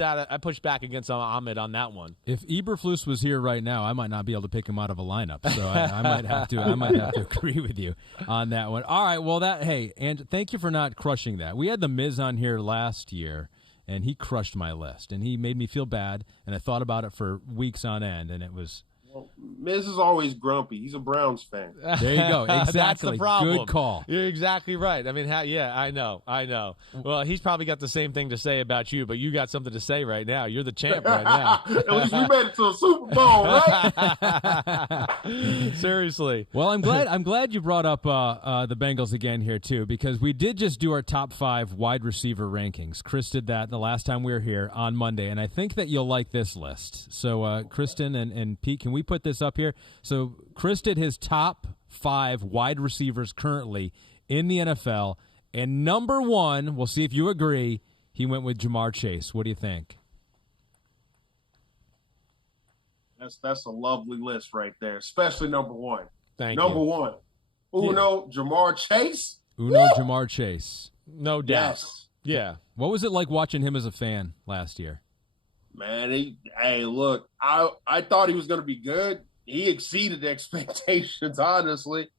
back against Ahmed on that one. If Eberflus was here right now, I might not be able to pick him out of a lineup. So I might have to agree with you on that one. All right. Well, and thank you for not crushing that. We had the Miz on here last year, and he crushed my list, and he made me feel bad, and I thought about it for weeks on end, and it was. Well, Miz is always grumpy. He's a Browns fan. There you go. Exactly. That's the problem. Good call. You're exactly right. I mean, I know. Well, he's probably got the same thing to say about you, but you got something to say right now. You're the champ right now. At least we made it to a Super Bowl, right? Seriously. Well, I'm glad you brought up the Bengals again here too, because we did just do our top 5 wide receiver rankings. Chris did that the last time we were here on Monday, and I think that you'll like this list. So, Kristen and Pete, can we put this up here? So Chris did his top 5 wide receivers currently in the NFL, and number 1, we'll see if you agree, he went with Ja'Marr Chase. What do you think? That's a lovely list right there, especially number 1. Number 1. Uno, Ja'Marr Chase. Ja'Marr Chase. No doubt. Yes. Yeah. What was it like watching him as a fan last year? Man, look, I thought he was going to be good. He exceeded expectations, honestly.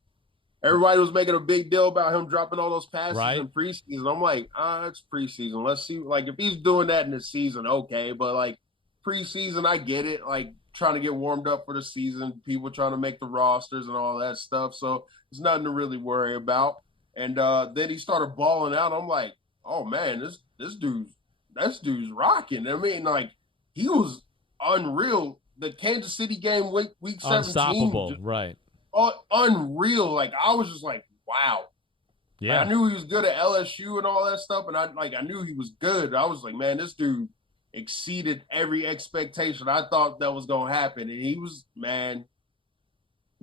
Everybody was making a big deal about him dropping all those passes in preseason. I'm like, it's preseason. Let's see. Like, if he's doing that in the season, okay. But, like, preseason, I get it. Like, trying to get warmed up for the season, people trying to make the rosters and all that stuff. So, it's nothing to really worry about. And then he started balling out. I'm like, oh, man, this dude's rocking. I mean, like, he was unreal. The Kansas City game week 17. Unstoppable, right. Unreal. Like, I was just like, wow. Yeah. I knew he was good at LSU and all that stuff, and I knew he was good. I was like, man, this dude exceeded every expectation I thought that was going to happen. And he was, man,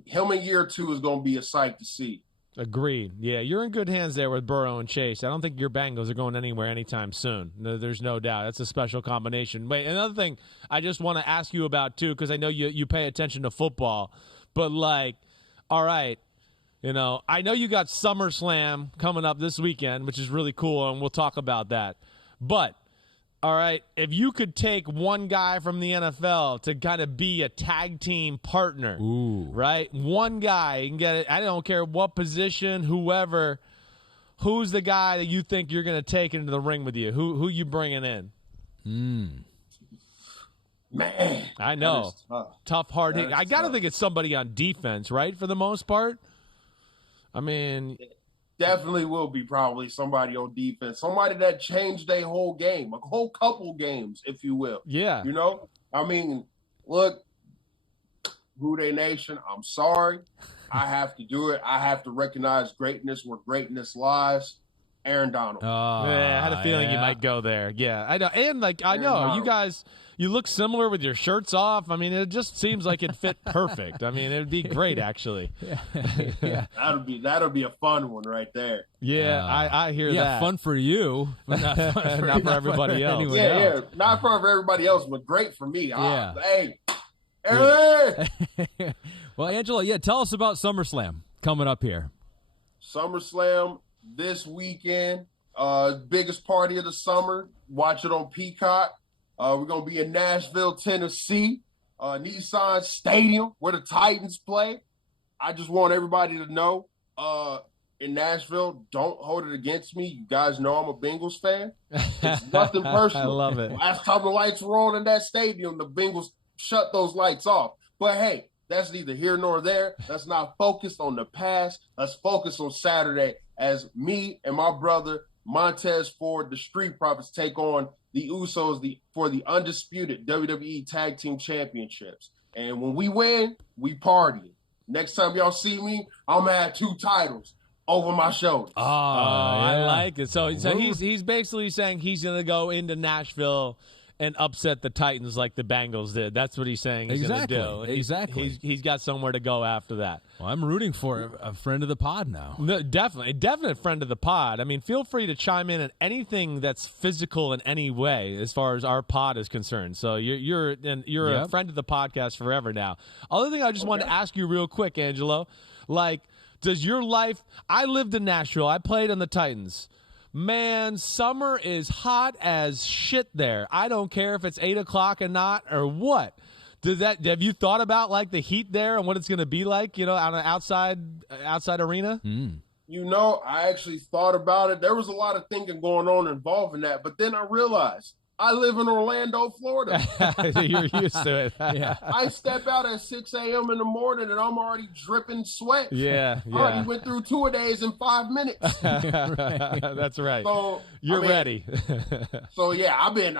him in year 2 is going to be a sight to see. Agreed. Yeah, you're in good hands there with Burrow and Chase. I don't think your Bengals are going anywhere anytime soon. No, there's no doubt. That's a special combination. Wait, another thing I just want to ask you about, too, because I know you pay attention to football, but, like, all right, you know, I know you got SummerSlam coming up this weekend, which is really cool, and we'll talk about that. But, all right, if you could take one guy from the NFL to kind of be a tag team partner, right? One guy, you can get it. I don't care what position, whoever. Who's the guy that you think you're going to take into the ring with you? Who you bringing in? Man, I know, tough, hard hit. I got to tough. think it's somebody on defense, right? For the most part. I mean, definitely will be probably somebody on defense, somebody that changed their whole game, a whole couple games, if you will. yeah. You know, I mean, look, Rude Nation, I'm sorry. I have to do it. I have to recognize greatness where greatness lies. Aaron Donald. Yeah, I had a feeling you might go there. Yeah, I know. And, like, I know, you guys, you look similar with your shirts off. I mean, it just seems like it fit perfect. I mean, it would be great, actually. Yeah. That'll be a fun one right there. Yeah, I hear that. Fun for you, but not fun for, Not for everybody else. anyone Yeah, else. not fun for everybody else, but great for me. Yeah. Hey, Well, Angelo, tell us about SummerSlam coming up here. SummerSlam this weekend, biggest party of the summer. Watch it on Peacock. We're going to be in Nashville, Tennessee, Nissan Stadium, where the Titans play. I just want everybody to know, in Nashville, don't hold it against me. You guys know I'm a Bengals fan. It's nothing personal. I love it. Last time the lights were on in that stadium, the Bengals shut those lights off. But, hey, that's neither here nor there. Let's not focus on the past. Let's focus on Saturday as me and my brother, Montez Ford, the Street Profits, take on the Usos for the undisputed WWE Tag Team Championships. And when we win, we party. Next time y'all see me, I'm going to have 2 titles over my shoulders. I like it. So he's basically saying he's going to go into Nashville and upset the Titans like the Bengals did. That's what he's saying he's going to do. Exactly. He's got somewhere to go after that. Well, I'm rooting for a friend of the pod now. No, definitely. A definite friend of the pod. I mean, feel free to chime in on anything that's physical in any way as far as our pod is concerned. So you're a friend of the podcast forever now. Other thing I just wanted to ask you real quick, Angelo, like, does your life – I lived in Nashville. I played on the Titans. Man, summer is hot as shit there. I don't care if it's 8 o'clock or not or what. Have you thought about, like, the heat there and what it's going to be like, you know, on an outside arena? You know, I actually thought about it. There was a lot of thinking going on involving that, but then I realized I live in Orlando, Florida. You're used to it. Yeah. I step out at 6 a.m. in the morning and I'm already dripping sweat. Yeah. I already went through 2 days in 5 minutes. That's right. So You're ready. So yeah, I've been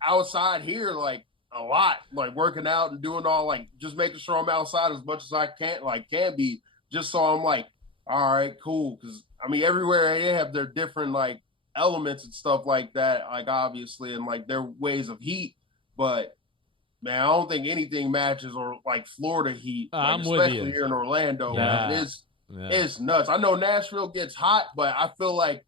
outside here like a lot, like working out and doing all, like, just making sure I'm outside as much as I can be, just so I'm like, all right, cool. Because I mean, everywhere they have their different, like, elements and stuff like that, like, obviously, and like their ways of heat. But man, I don't think anything matches or like Florida heat, like, I'm with especially you. here in Orlando. Yeah. Man, it's nuts. I know Nashville gets hot, but I feel like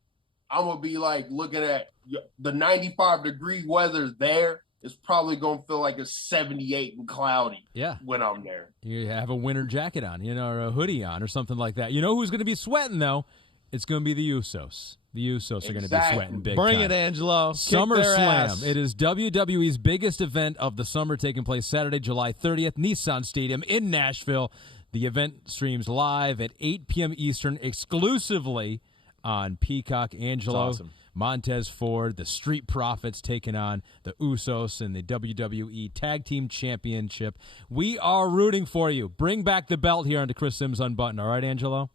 I'm gonna be like looking at the 95-degree weather there. It's probably gonna feel like it's 78 and cloudy. Yeah. When I'm there. You have a winter jacket on, you know, or a hoodie on or something like that. You know who's going to be sweating, though? It's going to be the Usos. The Usos are going to be sweating big Bring time. it, Angelo. SummerSlam. It is WWE's biggest event of the summer, taking place Saturday, July 30th, Nissan Stadium in Nashville. The event streams live at 8 p.m. Eastern exclusively on Peacock. Angelo, awesome. Montez Ford, the Street Profits taking on the Usos in the WWE Tag Team Championship. We are rooting for you. Bring back the belt here on the Chris Simms Unbuttoned. All right, Angelo?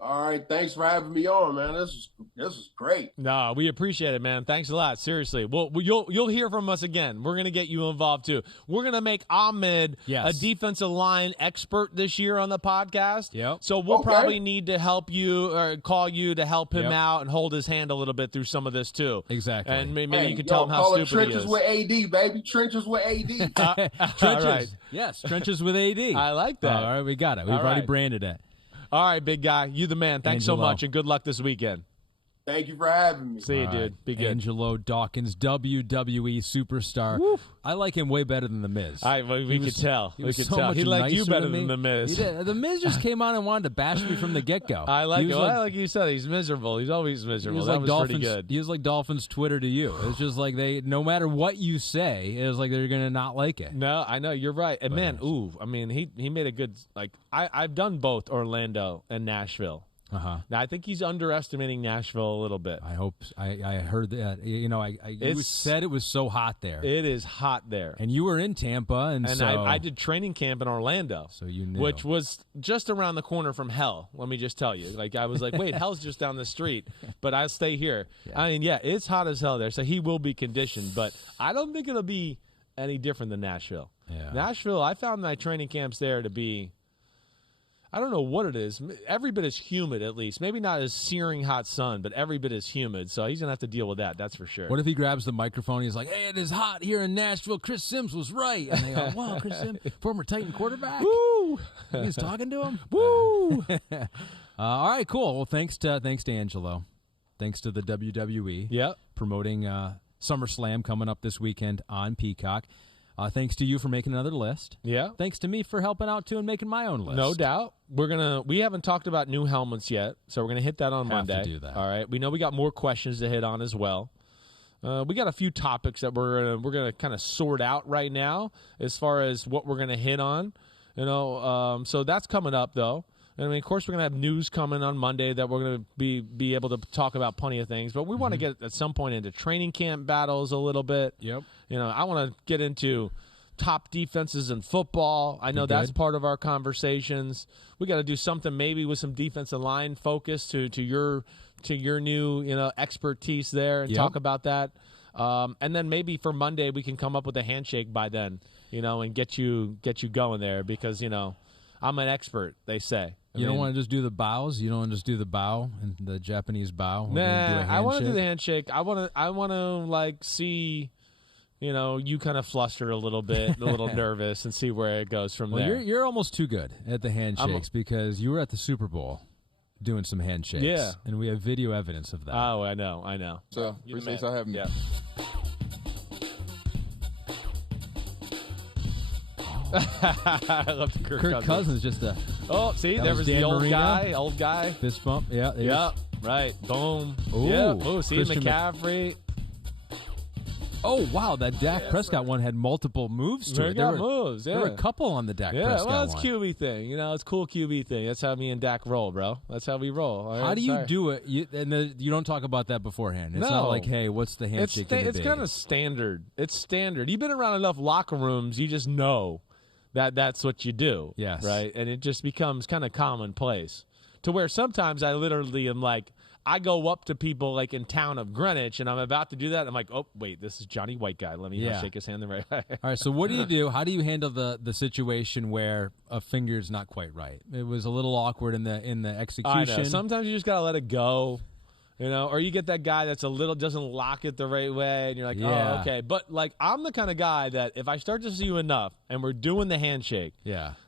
All right, thanks for having me on, man. This is great. No, we appreciate it, man. Thanks a lot. Seriously. Well, you'll hear from us again. We're going to get you involved, too. We're going to make Ahmed a defensive line expert this year on the podcast. Yep. So we'll probably need to help you or call you to help him out and hold his hand a little bit through some of this, too. Exactly. And maybe you can tell him how stupid trenches he is. with AD, baby. Trenches with AD. Trenches. All right. Yes, trenches with AD. I like that. All right, we got it. We've already branded it. All right, big guy. You the man. Thanks so Angelo. much, and good luck this weekend. Thank you for having me. See you, dude. Be good. Angelo Dawkins, WWE Superstar. Woo. I like him way better than The Miz. We could tell. He We was could so tell. much He liked you nicer better to me. than The Miz. He did. The Miz just came on and wanted to bash me from the get-go. I like He it. was Like you said, he's miserable. He's always He miserable. was That like was Dolphins. pretty good. He was like Dolphins Twitter to you. It was just like no matter what you say, it was like they're gonna not like it. No, I know you're right. And man, I mean, he made a good I've done both Orlando and Nashville. Uh-huh. Now I think he's underestimating Nashville a little bit. I hope. I heard that. You know, you said it was so hot there. It is hot there. And you were in Tampa, and so I did training camp in Orlando. So you knew. Which was just around the corner from hell, let me just tell you. Like, I was like, wait, hell's just down the street, but I'll stay here. Yeah. I mean, yeah, it's hot as hell there, so he will be conditioned, but I don't think it'll be any different than Nashville. Yeah. Nashville, I found my training camps there to be, I don't know what it is. Every bit as humid, at least. Maybe not as searing hot sun, but every bit as humid. So he's going to have to deal with that, that's for sure. What if he grabs the microphone and he's like, hey, it is hot here in Nashville. Chris SIMMS was right. And they go, wow, Chris SIMMS, former Titan quarterback. Woo! He's talking to him. Woo! All right, cool. Well, thanks to Angelo. Thanks to the WWE. Yep. Promoting SummerSlam coming up this weekend on Peacock. Thanks to you for making another list. Yeah. Thanks to me for helping out, too, and making my own list. No doubt. We haven't talked about new helmets yet, so we're gonna hit that on Monday. To do that. All right. We know we got more questions to hit on as well. We got a few topics that we're gonna kind of sort out right now as far as what we're gonna hit on. You know, so that's coming up though. I mean, of course, we're going to have news coming on Monday that we're going to be able to talk about plenty of things. But we want to get at some point into training camp battles a little bit. Yep. You know, I want to get into top defenses in football. I know that's part of our conversations. We got to do something maybe with some defensive line focus to your new expertise there and talk about that. And then maybe for Monday we can come up with a handshake by then, and get you going there because I'm an expert, they say. You don't want to just do the bows? You don't want to just do the bow and the Japanese bow? Nah, I want to do the handshake. I want to see, you kind of fluster a little bit, a little nervous, and see where it goes from there. You're almost too good at the handshakes because you were at the Super Bowl doing some handshakes. Yeah. And we have video evidence of that. Oh, I know. So, appreciate y'all having me. Yeah. I love the Kirk Cousins just a see, there was the old guy. Fist bump. Yeah. Yep. Right. Boom. Ooh. Yeah. Oh, see Christian McCaffrey. Oh, wow. That Dak Prescott one had multiple moves to it. There were a couple on the Dak yeah, Prescott well, it's one. QB thing. It's cool QB thing. That's how me and Dak roll, bro. That's how we roll. All right? How do you do it? You don't talk about that beforehand. It's not like, hey, what's the handshake going to be? It's kind of standard. It's standard. You've been around enough locker rooms, you just know that's what you do. Yes. Right? And it just becomes kind of commonplace to where sometimes I literally am like, I go up to people like in town of Greenwich and I'm about to do that. I'm like, oh, wait, this is Johnny White guy. Let me shake his hand the right way. All right, so what do you do? How do you handle the situation where a finger's not quite right? It was a little awkward in the execution. I know. Sometimes you just got to let it go. Or you get that guy that's doesn't lock it the right way, and you're like, oh, okay. But, I'm the kind of guy that if I start to see you enough and we're doing the handshake,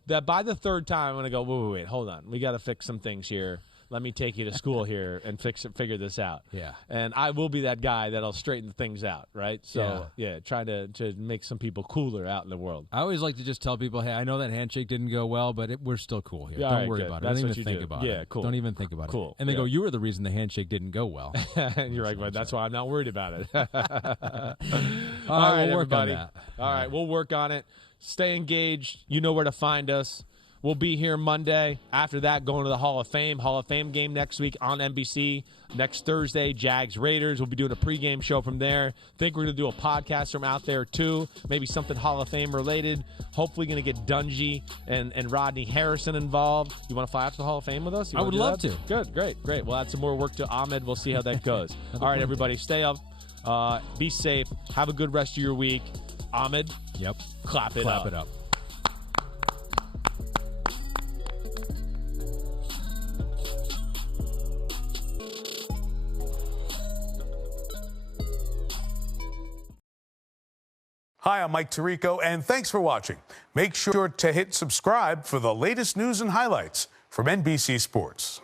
that by the third time I'm going to go, wait, hold on. We got to fix some things here. Let me take you to school here and figure this out. Yeah. And I will be that guy that'll straighten things out, right? So, try to make some people cooler out in the world. I always like to just tell people, hey, I know that handshake didn't go well, but we're still cool here. Don't worry about it. That's Don't what even you think do. about it. Yeah, cool. Don't even think about it. Cool. And they go, you were the reason the handshake didn't go well. And you're like, well, that's why I'm not worried about it. All right, we'll work everybody. On that. All right, we'll work on it. Stay engaged. You know where to find us. We'll be here Monday. After that, going to the Hall of Fame. Hall of Fame game next week on NBC. Next Thursday, Jags Raiders. We'll be doing a pregame show from there. Think we're going to do a podcast from out there, too. Maybe something Hall of Fame related. Hopefully going to get Dungy and Rodney Harrison involved. You want to fly out to the Hall of Fame with us? I would love to. Good, great. We'll add some more work to Ahmed. We'll see how that goes. All right, everybody, stay up. Be safe. Have a good rest of your week. Ahmed? Yep. Clap it up. Hi, I'm Mike Tirico, and thanks for watching. Make sure to hit subscribe for the latest news and highlights. From NBC Sports.